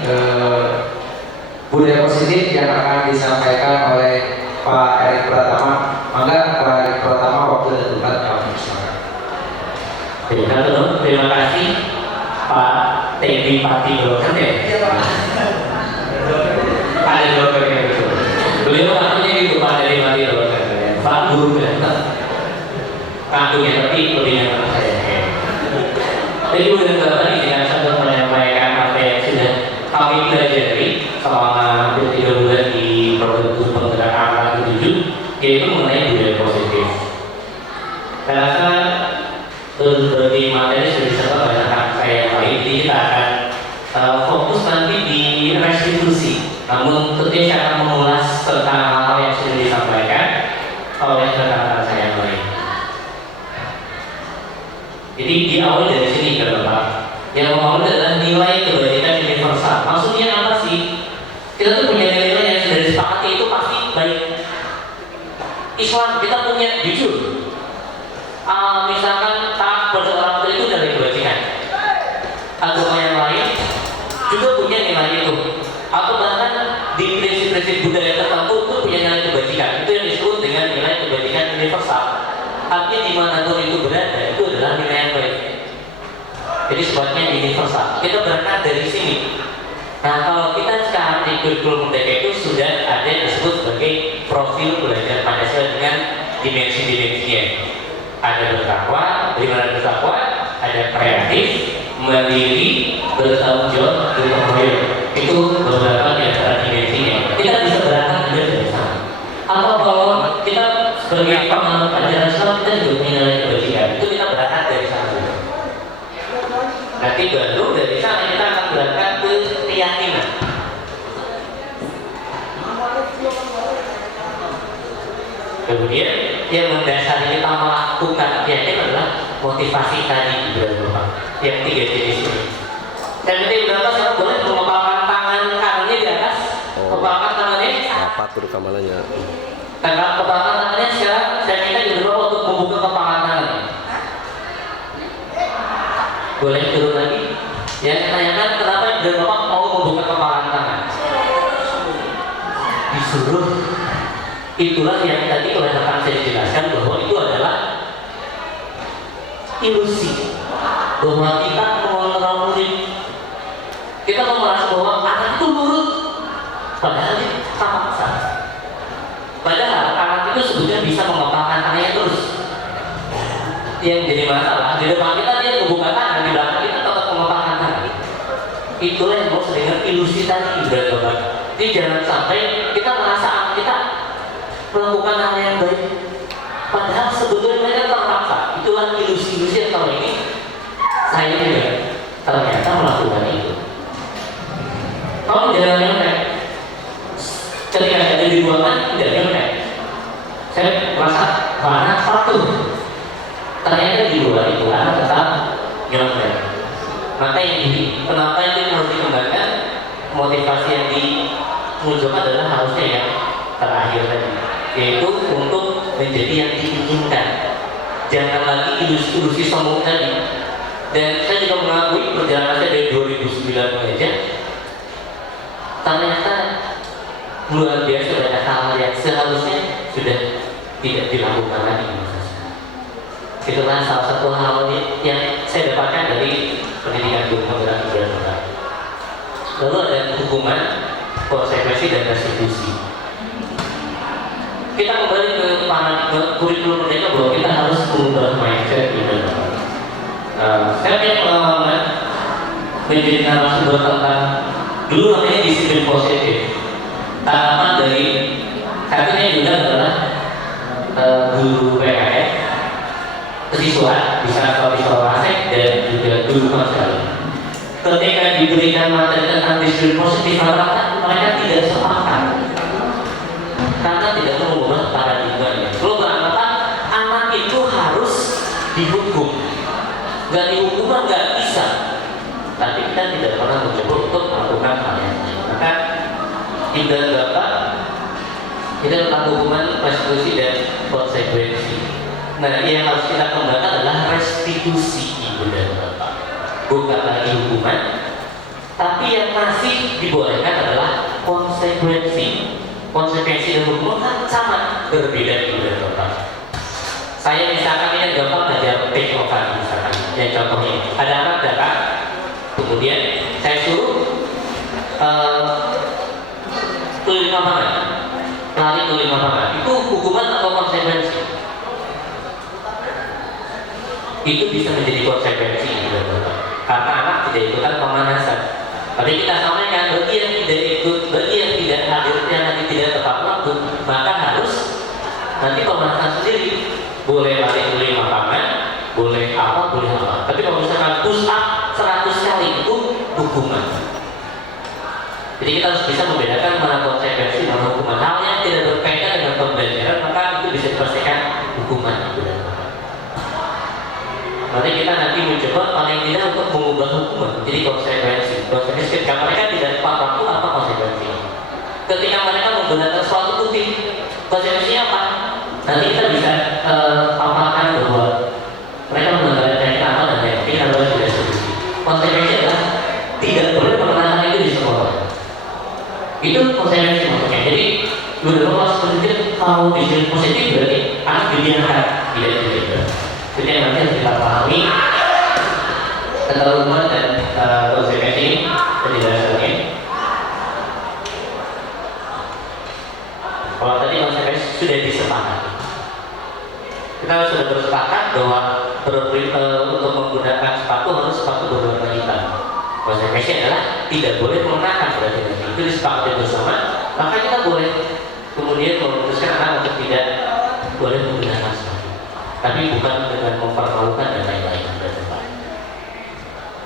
budaya positif yang akan disampaikan oleh Pak Erik Pratama. Maka Pak Erik Pratama, waktu dan tempat kami persilakan. Terima kasih Pak Teddy Pati Dokter ya. Ada dokternya gitu. Beliau artinya gitu Pak Teddy Pati Dokter. Pak Guru ya. Kampungnya tapi lebih enak saya. Jadi benar tadi dengan satu menyampaikan apa yang sudah kami pelajari selama 3 bulan di program penggerak angkatan 7, yaitu mengenai budaya positif. Saya rasa berbagai materi sudah disertai oleh rekan saya yang lain, jadi kita akan fokus nanti di restitusi. Namun tentunya saya akan mengulas tentang hal yang sudah disampaikan oleh rekan-rekan saya yang lain. Jadi diawali dari sini kan Bapak. Yang awal adalah nilai kebajikan universal. Maksudnya apa sih? Kita tuh punya nilai yang sudah disepakati itu pasti baik. Islam kita punya jujur. Misalkan taat pada orang tua itu dari kebajikan. Agama yang lain juga punya nilai itu. Atau bahkan di prinsip-prinsip budaya tertentu itu punya nilai kebajikan. Itu yang disebut dengan nilai kebajikan universal. Artinya dimanapun itu berada, itu adalah nilai yang baik. Jadi sebabnya universal. Kita berangkat dari sini. Nah, kalau kita sekarang di kurikulum merdeka itu sudah ada yang disebut sebagai profil belajar Pancasila dengan dimensi-dimensinya. Ada bertakwa, di mana bertakwa, ada kreatif, mandiri, bertanggung jawab, bertanggung. Itu beberapa di antara dimensinya. Kita bisa berangkat dari sana. Atau kalau kita sebagai penganut ajaran Islam, kita juga punya nilai kebajikan. Itu kita berangkat dari sana. Nanti baru dari sana kita akan berangkat ke keyakinan. Kemudian yang mendasari kita melakukan keyakinan adalah motivasi tadi berapa? Yang 3 jenis ini. Dan nanti berapa sekarang boleh mengepalkan tangan kanannya di atas, kepalkan tangannya. Apa tuh rekamannya? Kepalkan tangannya sekarang saya minta juga untuk membuka kepalkan tangannya. Boleh turun lagi? Yang tanyakan kenapa Ibu Bapak mau membuka kepala tangan? Disuruh. Itulah yang tadi oleh rekan saya jelaskan bahwa itu adalah ilusi bahwa kita mengontrol murid. Kita merasa bahwa anak itu nurut, padahal itu paksa. Padahal anak itu sebetulnya bisa mengepalkan tangannya terus. Yang jadi masalah di depan kita dia membuka tangan, di belakang kita tetap mengepalkan tangan. Itulah yang mau dengan ilusi tadi, Ibu Bapak. Jadi jangan sampai kita merasa kita melakukan hal yang baik. Padahal sebetulnya mereka terpaksa. Itulah ilusi-ilusi yang kalau ini saya juga ternyata melakukan itu. Kalau jalan nyontek, ketika saya di ruangan tidak nyontek, saya merasa mana satu. Ternyata di luar itu anak tetap nyontek. Maka kenapa itu harus dikembangkan? Motivasi yang dimunculkan adalah harusnya yang terakhir tadi, yaitu untuk menjadi yang diinginkan. Jangan lagi ilusi sombong tadi. Dan saya juga mengakui perjalanan saya dari 2009 aja, ternyata luar biasa banyak hal yang seharusnya sudah tidak dilakukan lagi. Itulah salah satu hal yang saya dapatkan dari pendidikan penggerak kebiasaan. Lalu ada hukuman, konsekuensi dan restitusi. Kita kembali ke paradigma kurikulum mereka bahwa kita harus mengubah mindset gitu. Saya punya pengalaman menjadi narasumber tentang dulu namanya disiplin positif. Tanaman dari satunya juga adalah guru PKS, siswa bisa siswa asik dan juga guru konseling. Ketika diberikan materi tentang disiplin positif, mereka tidak sepakat karena tidak mengubah paradigmanya. Kalau beranggapan anak itu harus dihukum, nggak dihukum nggak bisa. Tapi kita tidak pernah mencoba untuk melakukan hal yang lain. Maka tidak dapat kita tentang hukuman, restitusi dan konsekuensi. Nah, yang harus kita kembangkan adalah restitusi, ibu dan bapak. Bukan lagi hukuman, tapi yang masih dibolehkan adalah konsekuensi. Konsekuensi dan hukuman kan sama, berbeda ibu dan bapak. Saya misalkan ini yang gampang aja take over misalkan. Yang contohnya ada anak datang, kemudian saya suruh keliling lapangan, lari keliling lapangan. Itu hukuman atau konsekuensi? Itu bisa menjadi konsekuensi ibu dan bapak. Karena anak tidak ikutan pemanasan. Tapi kita sampaikan bagi yang tidak ikut, bagi yang tidak hadir, yang nanti tidak tepat waktu, maka harus nanti pemanasan sendiri. Boleh lari keliling lapangan, boleh apa, boleh apa. Tapi kalau misalkan push up 100 kali itu hukuman. Jadi kita harus bisa membedakan mana konsekuensi mana hukuman. Hal yang tidak berkaitan dengan pembelajaran maka itu bisa dipastikan hukuman. Mari kita nanti mencoba paling tidak untuk mengubah hukuman jadi konsekuensi. Konsekuensi ketika mereka tidak tepat waktu apa konsekuensi? Ketika mereka menggunakan suatu putih, konsekuensinya apa? Nanti kita bisa paparkan bahwa mereka menggunakan teknik apa dan teknik apa tidak solusi. Konsekuensi adalah tidak boleh pemenahan itu di sekolah. Itu konsekuensi maksudnya. Jadi beberapa harus berpikir kalau disiplin positif berarti anak dibiarkan tidak juga. Jadi yang nanti harus kita pahami tentang hukuman dan konsekuensi penjelasannya. Kalau tadi konsekuensi sudah disepakati, kita sudah bersepakat bahwa untuk menggunakan sepatu harus sepatu berwarna hitam. Konsekuensi adalah tidak boleh mengenakan berarti itu disepakati bersama. Maka kita boleh kemudian memutuskan anak untuk tidak boleh menggunakan sepatu. Tapi bukan dengan mempermalukan dan lain-lain.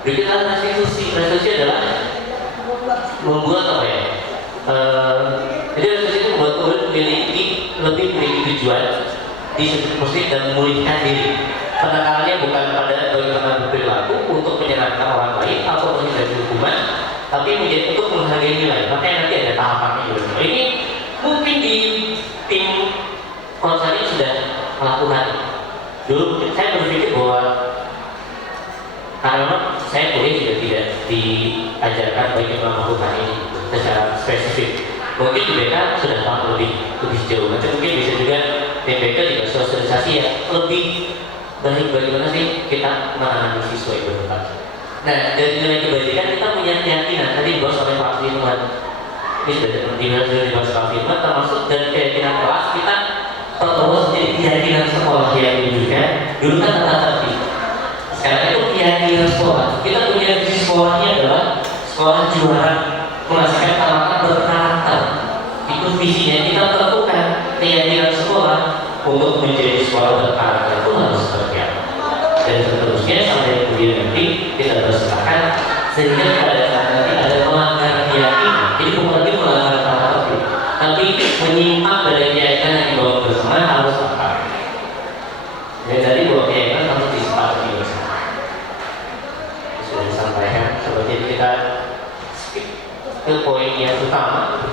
Berikutnya restitusi. Restitusi adalah membuat apa ya? Jadi restitusi itu membuat murid lebih memiliki tujuan disiplin positif dan memulihkan diri. Penekanannya bukan pada bagaimana berperilaku untuk menyenangkan orang lain atau menghindari hukuman, tapi menjadi untuk menghargai nilai. Makanya nanti ada tahapannya juga. Ini mungkin di tim konseling sudah melakukan. Dulu saya berpikir bahwa karena saya kuliah juga tidak diajarkan bagaimana melakukan ini secara spesifik. Mungkin di BK sudah tahu lebih jauh. Nanti mungkin bisa juga di BK juga sosialisasi ya lebih baik bagaimana sih kita menangani siswa itu berdebat. Nah dari nilai kebajikan kita punya keyakinan tadi bahwa oleh Pak Firman ini sudah dibahas Pak Firman termasuk dari keyakinan kelas kita terus jadi keyakinan sekolah yang juga dulu kan tetapi sekarang itu keyakinan sekolah kita punya visi sekolahnya adalah sekolah juara menghasilkan kalangan berkarakter itu visinya kita tentukan keyakinan untuk menjadi sekolah berkarakter itu harus seperti apa, dan seterusnya sampai kemudian nanti kita bersepakat sehingga pada saat nanti ada melanggar keyakinan, jadi bukan lagi melanggar karakter, tapi menyimpang dari keyakinan yang dibawa bersama harus apa? Dan tadi bahwa keyakinan harus disepakati bersama. Sudah disampaikan seperti kita skip ke poin yang utama.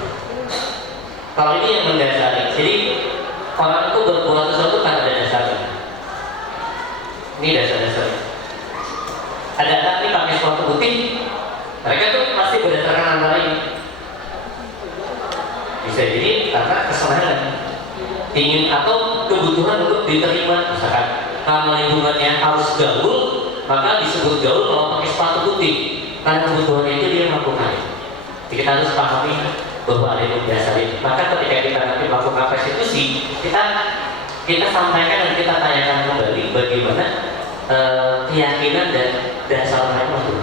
Kalau ini yang mendasari, jadi orang itu berbuat sesuatu kan ada dasarnya. Ini dasar-dasar. Ada nanti pakai sepatu putih, mereka tuh pasti berdasarkan antara ini. Bisa jadi karena kesenangan, ingin atau kebutuhan untuk diterima. Misalkan kalau lingkungannya harus gaul, maka disebut gaul kalau pakai sepatu putih. Karena kebutuhannya itu dia melakukan. Jadi kita harus pahami bahwa ada yang mendasari. Maka ketika kita nanti melakukan restitusi, kita sampaikan dan kita tanyakan kembali bagaimana keyakinan dan dasar mereka itu.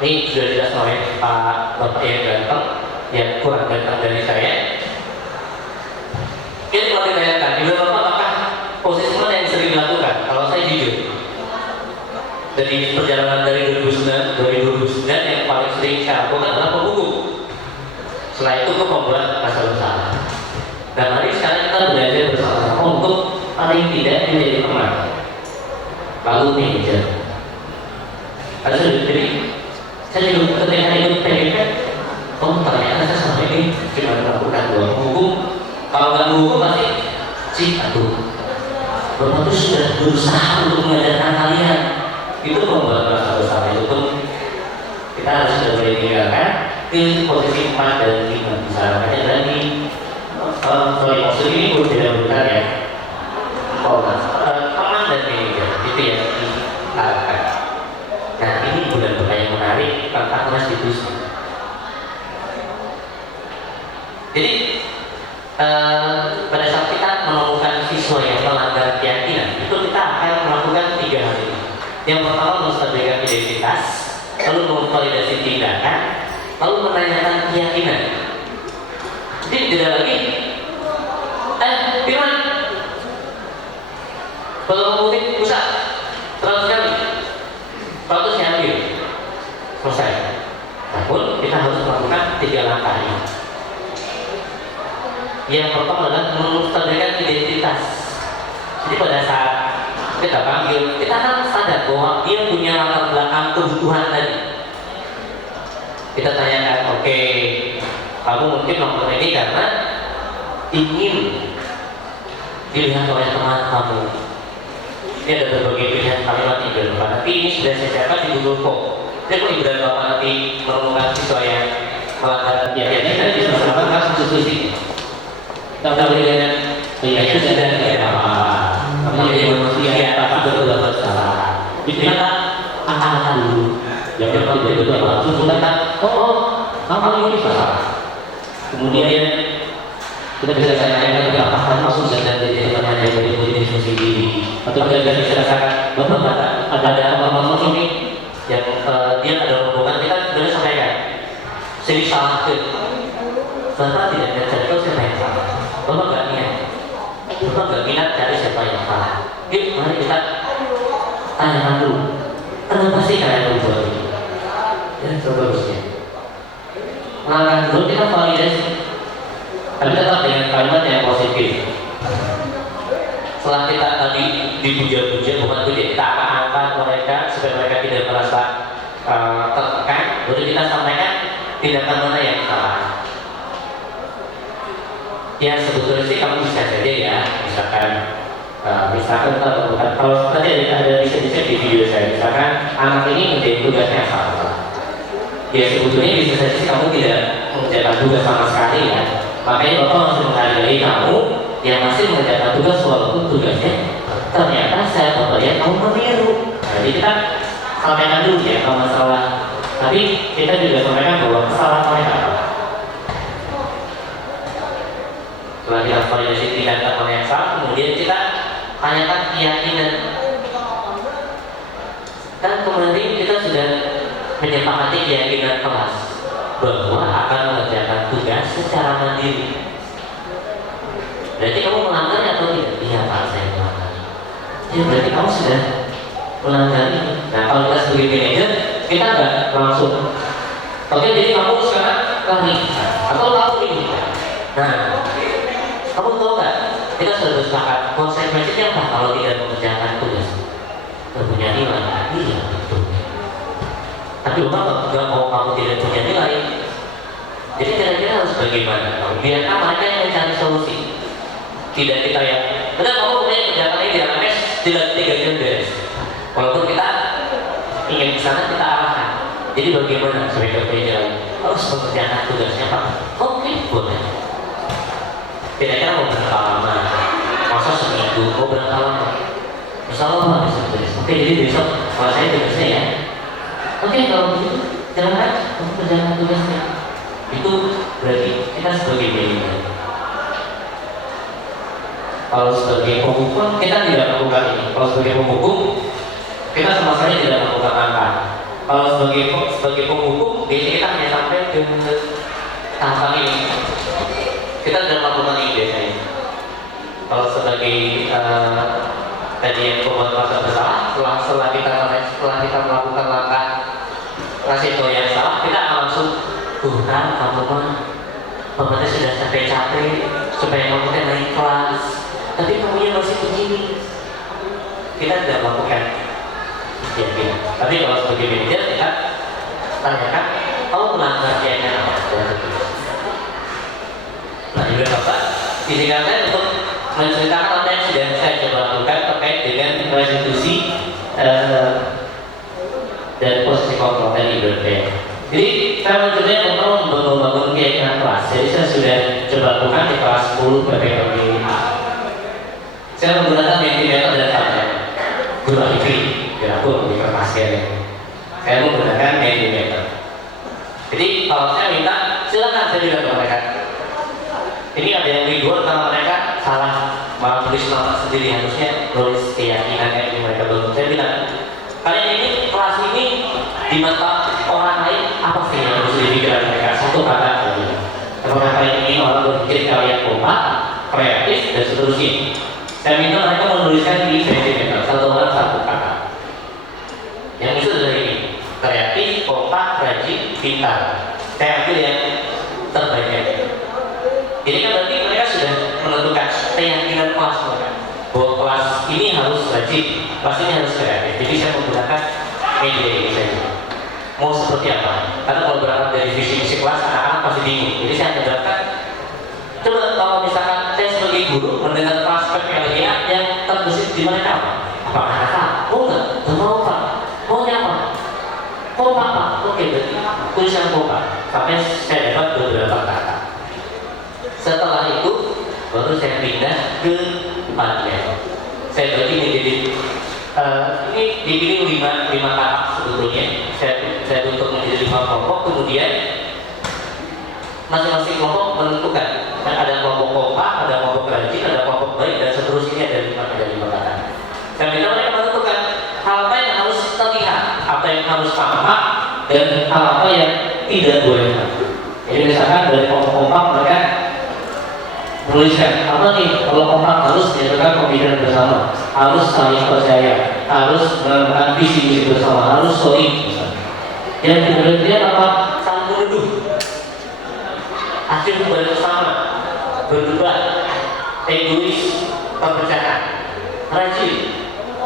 Ini sudah jelas oleh Pak Bapak yang ganteng, yang kurang ganteng dari saya. Kita mau ditanyakan, Ibu Bapak apakah posisi mana yang sering dilakukan? Kalau saya jujur, dari perjalanan dari 2009 yang paling sering saya lakukan adalah pembuku. Setelah itu ke pembuat pasal usaha. Dan mari sekarang kita belajar bersama-sama untuk paling tidak menjadi teman, lalu manajer. Ada jadi saya juga ketika ikut PPK, ternyata saya selama ini cuma melakukan 2 buku. Kalau nggak buku pasti sih aduh, Bapak itu sudah berusaha untuk mengajarkan kalian. Itu membuat rasa besar itu pun kita harus sudah boleh tinggalkan ke posisi 4 dan 5 misalnya dari maksud ini pun tidak bukan ya teman dan manajer itu yang diarahkan. Nah ini bulan yang menarik tentang restitusi. Jadi pada saat kita menemukan siswa yang melanggar keyakinan itu kita akan melakukan 3 hal ini. Yang pertama menstabilkan identitas, lalu memvalidasi tindakan, lalu menanyakan keyakinan. Jadi tidak lagi, Firman, kalau mengutip pusat, terlalu sekali, 100 saya ambil, selesai. Namun kita harus melakukan 3 langkah ini. Yang pertama adalah menstabilkan identitas. Jadi pada saat kita panggil, kita akan sadar bahwa dia punya latar belakang kebutuhan tadi. Kita tanyakan, oke, kamu mungkin melakukan ini karena ingin dilihat oleh teman kamu. Ini ada berbagai pilihan kalimat Ibu Bapak. Nanti ini sudah saya catat di Google Form. Jadi kalau Ibu dan Bapak nanti menemukan siswa yang melanggar keyakinan, kita bisa melakukan substitusi. Kita boleh dengan itu sudah tidak apa-apa. Menjadi manusia pasti berbuat salah. Kita angkat dulu. Jangan tidak berbuat langsung kita kamu ini salah. Kemudian kita bisa tanyakan ke apakah langsung dan jadi teman yang dari diskusi diri. Atau kita bisa katakan bapak ada apa ini yang dia ada rombongan kita boleh sampaikan. Saya salah ke bapak tidak ada cerita siapa yang salah. Bapak nggak niat. Bapak nggak minat cari siapa yang salah. Yuk, mari kita tanyakan dulu. Kenapa sih kalian membuat ini? Dan seterusnya. Langkah dulu kita validasi. Tapi tetap dengan kalimat yang positif. Setelah kita tadi dipuja-puja, bukan puja, kita akan angkat mereka supaya mereka tidak merasa tertekan. Baru kita sampaikan tindakan mana yang salah. Ya sebetulnya sih kamu bisa saja ya, misalkan kalau tadi ada bisa di video saya, misalkan anak ini menjadi tugasnya salah. Ya sebetulnya bisa saja sih kamu tidak mengerjakan tugas sama sekali ya. Makanya Bapak masih menghargai kamu yang masih mengerjakan tugas walaupun tugasnya ternyata saya Bapak lihat kamu meniru. Jadi kita sampaikan dulu ya kalau masalah. Tapi kita juga sampaikan bahwa kesalahan mereka apa. Setelah kita validasi tindakan yang salah, kemudian kita tanyakan keyakinan. Dan kemarin kita sudah menyepakati keyakinan kelas bahwa akan mengerjakan tugas secara mandiri. Berarti kamu melanggar atau tidak? Iya Pak, saya melanggar. Ya berarti kamu sudah melanggar ini. Nah kalau kita sebagai manajer, kita nggak langsung. Oke, jadi kamu sekarang lari atau kamu ini. Nah, kamu tahu nggak? Kita sudah bersepakat konsekuensinya apa kalau tidak mengerjakan tugas? Nggak punya nilai. Iya betul. Tapi Bapak nggak mau kamu tidak punya nilai. Jadi kira-kira harus bagaimana? Biarkan mereka yang mencari solusi. Tidak kita yang, benar kamu punya kerjaan ini di RMS tidak 3 jam beres. Walaupun kita ingin ke sana kita arahkan. Jadi bagaimana supaya kita punya nilai? Harus mengerjakan tugasnya Pak. Oke, boleh. Kira-kira mau berapa lama? Masa seminggu? Mau berapa lama? Insya Allah besok beres. Oke, jadi besok kalau saya tugasnya ya. Oke, kalau begitu jalan aja untuk kerjakan tugasnya. Itu berarti kita sebagai manajer. Kalau sebagai pemukul kita tidak melakukan ini. Kalau sebagai pemukul kita sama sekali tidak melakukan angka. Kalau sebagai pemukul biasanya kita hanya sampai ke tahapan ini. Kita tidak melakukan ini biasanya. Kalau sebagai tadi yang pembuat merasa bersalah, setelah kita melakukan langkah resiko yang salah, kita akan langsung Tuhan, kamu mah sudah capek-capek supaya kamu naik kelas, tapi kamunya masih begini. Kita tidak melakukan ya. Tapi kalau sebagai manajer kita tanyakan, kamu melanggar kayaknya apa? Nah, juga Bapak izinkan saya untuk menceritakan apa yang sudah saya coba lakukan terkait dengan restitusi dan posisi kontrol tadi berbeda. Jadi saya mencoba untuk membangun keyakinan kelas. Jadi saya sudah coba lakukan di kelas 10 PPKB. Saya menggunakan mentimeter dan tablet. Guru Alifri, aku di kertas ya. Saya menggunakan mentimeter. Jadi kalau saya minta, silakan saya juga sampaikan. Ini ada yang ribut karena mereka salah malah tulis nama sendiri, harusnya tulis keyakinan yang mereka bangun. Saya bilang, kalian ini kelas ini di mata orang lain apa sih yang harus dipikirkan mereka? Satu kata saja. Apakah kalian ini orang berpikir kalian kompak, kreatif dan seterusnya? Saya minta mereka menuliskan di sentimeter satu orang satu kata. Yang itu adalah ini: kreatif, kompak, rajin, pintar. Saya ambil yang terbaiknya. Jadi kan berarti mereka sudah menentukan keyakinan kelas mereka bahwa kelas ini harus rajin, kelas ini harus kreatif. Jadi saya menggunakan media ini saja. Mau seperti apa? Karena kalau berangkat dari visi misi kelas, anak-anak pasti bingung. Jadi saya menjelaskan, coba kalau misalkan saya sebagai guru mendengar kelas PPLG yang terbesit di mereka apa? Apakah kata? Oh enggak, enggak mau Pak. Maunya apa? Kompak Pak. Oke, berarti tulisan kompak. Sampai saya dapat beberapa kata. Setelah itu baru saya pindah ke Padlet. Saya bagi menjadi ini dipilih 5 kakak sebetulnya. Saya tutup menjadi 5 kelompok. Kemudian masing-masing kelompok menentukan. Ada kelompok kompak, ada kelompok rajin, ada kelompok baik, dan seterusnya ada 5 kakak. Saya minta mereka menentukan hal apa yang harus terlihat, apa yang harus tampak, dan hal apa yang tidak boleh. Jadi misalkan dari kelompok kompak mereka menuliskan apa nih, kalau kompak harus diadakan pemikiran bersama, harus saling percaya, harus melakukan visi misi bersama, harus solid. Yang kemudian apa? Saling menuduh, akhir bersama, berdebat, egois, perpecahan, rajin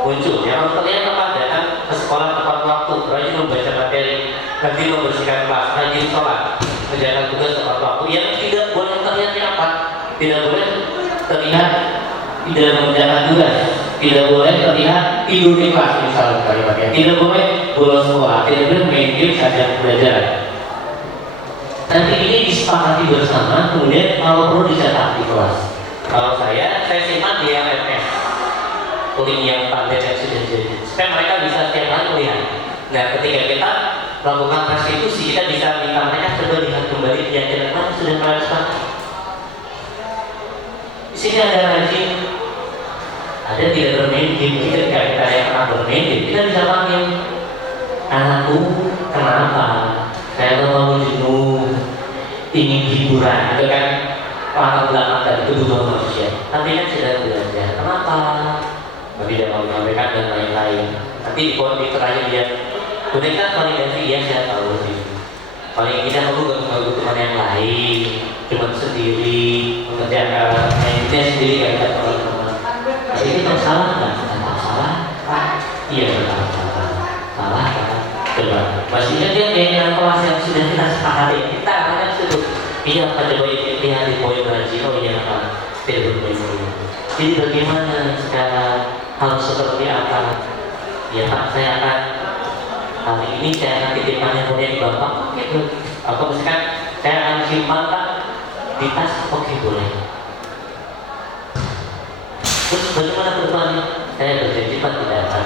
muncul. Yang harus terlihat apa? Datang ke sekolah tepat waktu, rajin membaca materi, rajin membersihkan kelas, rajin sholat, menjalankan tugas tepat waktu. Yang tidak boleh terlihatnya apa? Tidak boleh terlihat tidak mengerjakan tugas, tidak boleh terlihat tidur di kelas misalnya kalimatnya, tidak boleh bolos sekolah, tidak boleh main game saat pelajaran. Nanti ini disepakati bersama, kemudian kalau perlu dicetak di kelas. Kalau saya simpan di LMS, link yang tablet yang sudah jadi, supaya mereka bisa setiap hari melihat. Nah, ketika kita melakukan restitusi, kita bisa minta mereka coba lihat kembali keyakinan mana sudah kalian sepakati. Di sini ada rajin, ada tidak bermain game. Kita yang pernah bermain game, kita bisa panggil anakku, kenapa? Saya mau jenuh, ingin hiburan, gitu kan? latar belakang dari kebutuhan manusia. Nanti kan sedang belajar kenapa, tidak mau menyampaikan dan lain-lain. Nanti di terakhir dia, mereka validasi ya saya tahu sih. Paling tidak aku gak teman yang lain, cuma sendiri mengerjakan itu sendiri gak ada teman-teman. Tapi itu salah nggak? Tidak salah. Iya benar salah kan? Coba. Pastinya dia keinginan kelas yang sudah kita sepakati. Kita akan sudah. Iya akan coba lihat di poin lagi. Oh iya kan? Tidak berbeda. Jadi bagaimana sekarang harus seperti apa? Ya Pak, saya akan hari ini saya akan titipkan yang punya di Bapak. Gitu. Atau misalkan saya akan simpan Pak di tas. Oke boleh. Terus bagaimana kedepannya? Saya berjanji Pak tidak akan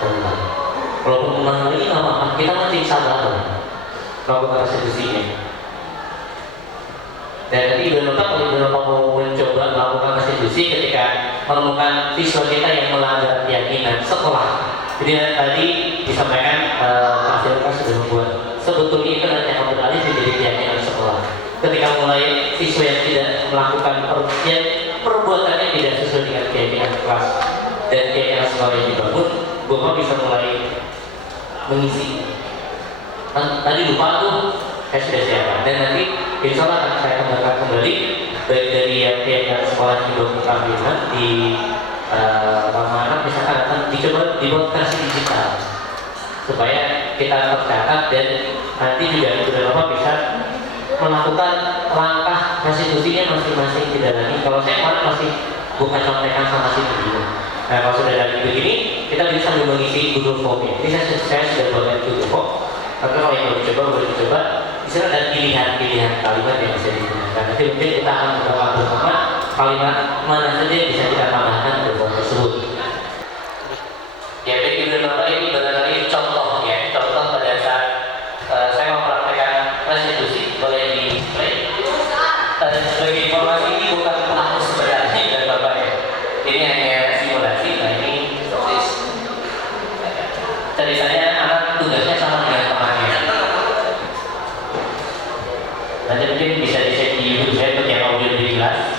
mengulang. Kalau mengulang lagi nggak apa-apa. Kita masih sabar lah. Kalau restitusinya. Dan nanti Ibu Bapak kalau Ibu Bapak mau mencoba melakukan restitusi ketika menemukan siswa kita yang melanggar keyakinan sekolah. Jadi tadi disampaikan Pak Silka sudah membuat sebetulnya itu nanti akan beralih menjadi keyakinan sekolah. Ketika mulai siswa yang tidak melakukan perbuatannya tidak sesuai dengan keyakinan kelas dan keyakinan sekolah yang dibangun, Bapak bisa mulai mengisi. Tadi lupa tuh, saya sudah siapkan. Dan nanti insya Allah akan saya kembangkan kembali baik dari yang keyakinan sekolah yang dibangun di Ramadan misalkan akan dicoba dibuat versi digital supaya kita tercatat dan nanti juga Bapak bisa melakukan langkah restitusinya masing-masing tidak lagi. Kalau saya kemarin masih bukan contekan sama si begini. Nah kalau sudah dari begini kita bisa sambil mengisi Google Form-nya. Ini saya sudah buatkan Google Form. Tapi kalau yang mau dicoba boleh dicoba. Di sana ada pilihan-pilihan kalimat yang bisa digunakan. Nanti mungkin kita akan beberapa bersama kalimat mana saja yang bisa kita tambahkan ke form tersebut. Ya, baik Ibu dan Bapak, ini barangkali contoh ya, contoh pada saat saya mempraktekkan restitusi boleh di-play. Sebagai informasi ini bukan penghapus sebenarnya dan Bapak ya. Ini hanya simulasi. Nah ini ceritanya anak tugasnya sama dengan temannya. Nanti mungkin bisa dicek di YouTube saya untuk yang audio lebih jelas.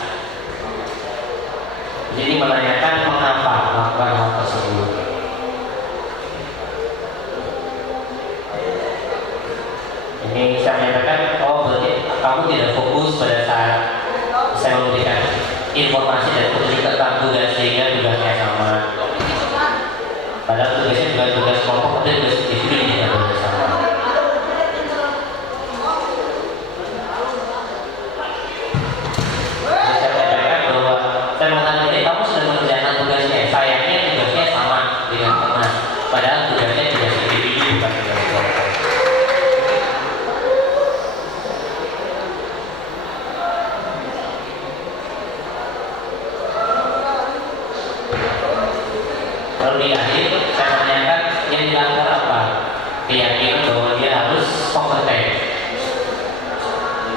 Jadi menanyakan mengapa melakukan hal tersebut. Ini saya menyatakan, oh berarti kamu tidak fokus pada saat saya memberikan informasi dan petunjuk tentang tugas sehingga tugasnya sama. Padahal tugasnya bukan tugas kelompok, tapi tugas individu yang tidak bersama. Saya menyatakan bahwa saya mengatakan kamu sudah mengerjakan tugasnya, sayangnya tugasnya sama dengan teman. Padahal tugasnya tugas individu bukan tugas kelompok. Lalu di akhir saya menanyakan yang dilanggar apa? Keyakinan bahwa dia harus kompeten.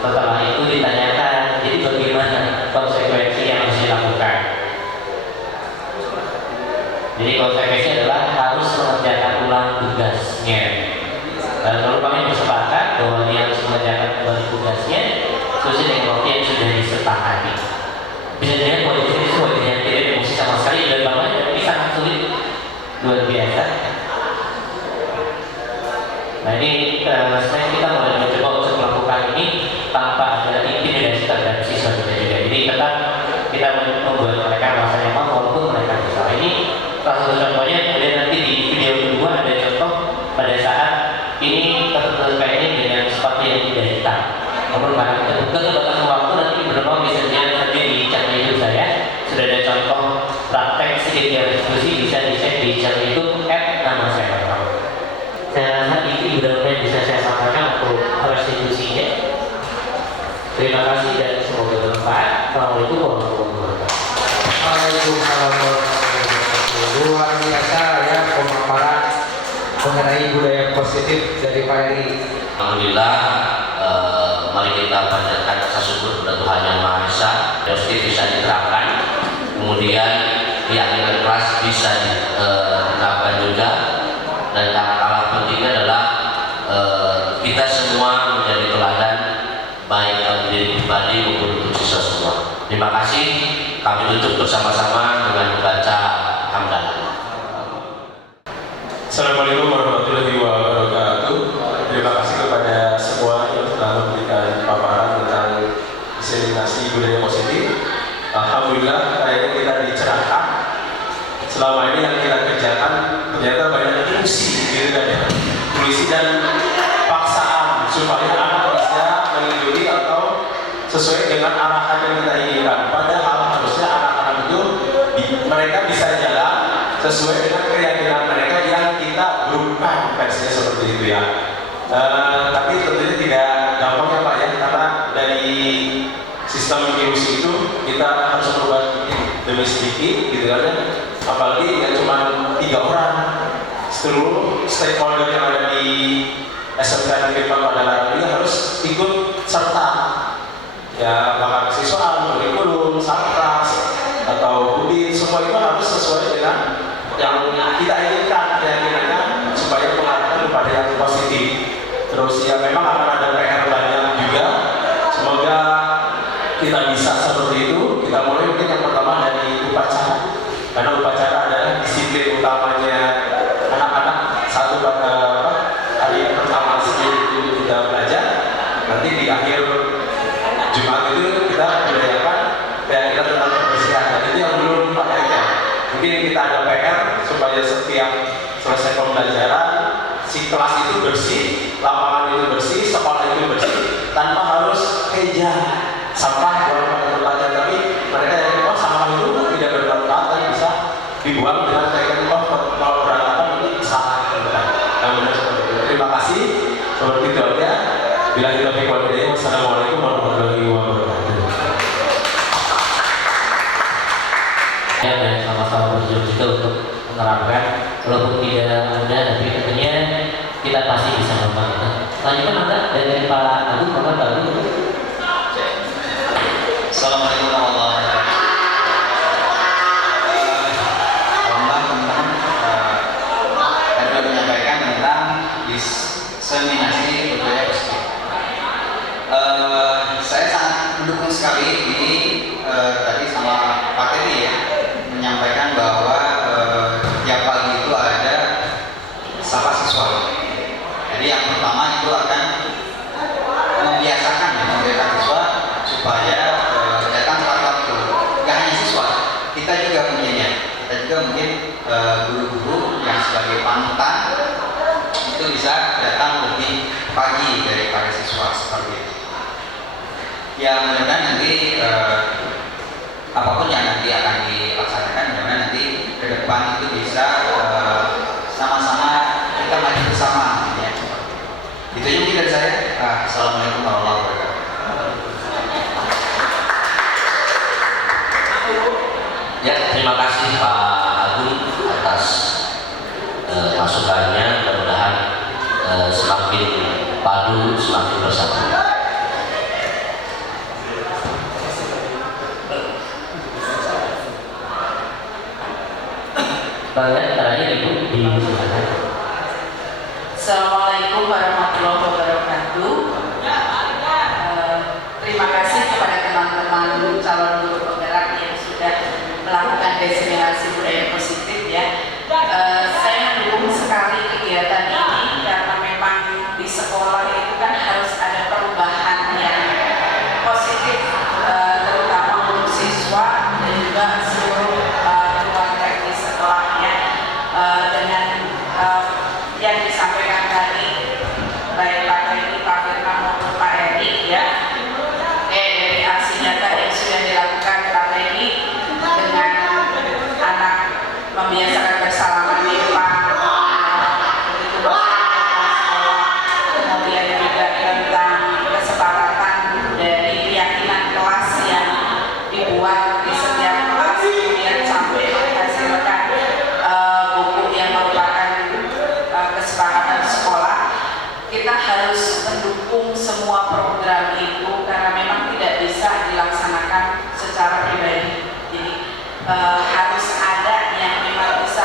Setelah itu ditanyakan, jadi bagaimana konsekuensi yang harus dilakukan? Jadi konsekuensi adalah harus mengerjakan ulang tugasnya. Dan lalu kami bersepakat bahwa dia harus mengerjakan ulang tugasnya sesuai dengan waktu yang sudah disepakati. Bisa jadi kondisi itu wajahnya tidak emosi sama sekali dan bahwa ini sangat sulit, luar biasa. Nah ini sebenarnya kita mulai mencoba untuk melakukan ini tanpa ada intimidasi terhadap siswa kita juga. Jadi tetap kita membuat mereka merasa nyaman walaupun mereka besar. Ini salah satu contohnya. Kemudian nanti di video kedua ada contoh pada saat ini terkaitnya dengan sepatu yang tidak hitam. Namun karena kita buka batas waktu nanti beberapa bisa dilihat nanti di channel YouTube saya sudah ada contoh praktek sedikit diskusi bisa dicek di channel YouTube @nama saya. Saya rasa ini benar-benar bisa saya sampaikan untuk restitusinya. Terima kasih dan semoga bermanfaat. Assalamualaikum warahmatullahi wabarakatuh. Waalaikumsalam warahmatullahi wabarakatuh. Luar biasa ya pemaparan mengenai budaya positif dari Pak Eri. Alhamdulillah, mari kita panjatkan rasa syukur kepada Tuhan Yang Maha Esa. Positif bisa diterapkan, kemudian keyakinan keras bisa diterapkan juga, dan tak kalah pentingnya adalah kita semua menjadi teladan baik bagi diri pribadi maupun untuk siswa semua. bersama-sama dengan membaca hamdalah. Assalamualaikum warahmatullahi wabarakatuh. Terima kasih kepada semua yang telah memberikan paparan tentang diseminasi budaya positif. Alhamdulillah, kayaknya kita dicerahkan. Selama ini yang kita kerjakan ternyata banyak ilusi, gitu kan ya, ilusi dan paksaan supaya anak bisa mengikuti atau sesuai dengan arahan yang kita inginkan. Padahal harusnya anak-anak itu mereka bisa jalan sesuai dengan keyakinan mereka yang kita bukan versinya seperti itu ya. Tapi tentunya tidak gampang ya Pak ya, karena dari sistem ilusi itu kita harus berubah demi sedikit gitu kan ya. Apalagi ya cuma 3 orang, seluruh stakeholder yang ada di SMK Negeri Padalarang ini harus ikut serta ya, bahkan siswa, kurikulum, satgas atau budi, semua itu harus sesuai dengan yang kita inginkan keyakinannya supaya mengarahkan kepada yang positif. Terus ya memang akan ada PR banyak juga, semoga kita bisa seperti itu. Kita mulai mungkin yang pertama dari upacara, karena upacara adalah disiplin utamanya anak-anak. Satu hari yang pertama itu kita belajar, nanti di akhir Jumat itu kita berdayakan kita tentang kebersihan. Dan itu yang belum Pak Erika. Mungkin kita ada PR supaya setiap selesai pembelajaran si kelas itu bersih, lapangan itu bersih, sekolah itu bersih, tanpa harus keja sampah buang pada tempatnya. Tapi mereka yang sampah itu tidak bermanfaat dan bisa dibuang dengan kayak kalau berantakan itu salah. Terima kasih. Seperti itu aja. Bila kita berkualitas, wassalamualaikum warahmatullahi wabarakatuh. Ya, dan sama-sama berjuang juga untuk menerapkan, walaupun tidak mudah, tapi tentunya kita pasti bisa melakukan itu. Selanjutnya maka dari Pak Agung, Pak Agung. Assalamualaikum warahmatullahi wabarakatuh. Teman-teman, tadi menyampaikan tentang diseminasi budaya positif. Saya sangat mendukung sekali ini tadi sama Pak Teddy ya, menyampaikan bahwa tiap pagi itu ada sapa siswa. Jadi yang pertama itu akan membiasakan siswa supaya datang tepat waktu. Gak hanya siswa, kita juga mungkin guru-guru yang sebagai panutan itu bisa datang lebih pagi daripada siswa seperti itu. Ya mudah-mudahan nanti apapun yang nanti akan dilaksanakan, mudah-mudahan nanti ke depan itu bisa sama-sama kita maju bersama ya. Itu aja mungkin dari saya. Assalamualaikum warahmatullahi wabarakatuh. Ya, terima kasih Pak Agung atas masukannya. Mudah-mudahan semakin padu, semakin bersatu. Terakhir Ibu disilakan. Assalamualaikum warahmatullahi wabarakatuh. Terima kasih kepada teman-teman calon guru penggerak yang sudah melakukan diseminasi budaya positif ya. Saya mendukung sekali kegiatan ini karena memang di sekolah itu kan harus ada perubahan yang positif, terutama untuk siswa dan juga seluruh keluarga di sekolahnya. Dengan yang disampaikan tadi baik Pak Teddy, Pak Firman maupun Pak Eri ya, dari aksi nyata yang sudah dilakukan Pak Teddy dengan anak membiasakan bersalaman di depan begitu sekolah, kemudian juga tentang kesepakatan dari keyakinan kelas yang dibuat di setiap kelas, kemudian sampai menghasilkan buku yang merupakan kesepakatan sekolah. Kita harus mendukung semua program itu karena memang tidak bisa dilaksanakan secara pribadi. Jadi harus ada yang memang bisa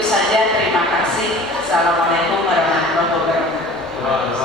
Itu saja, terima kasih. Assalamualaikum warahmatullahi wabarakatuh.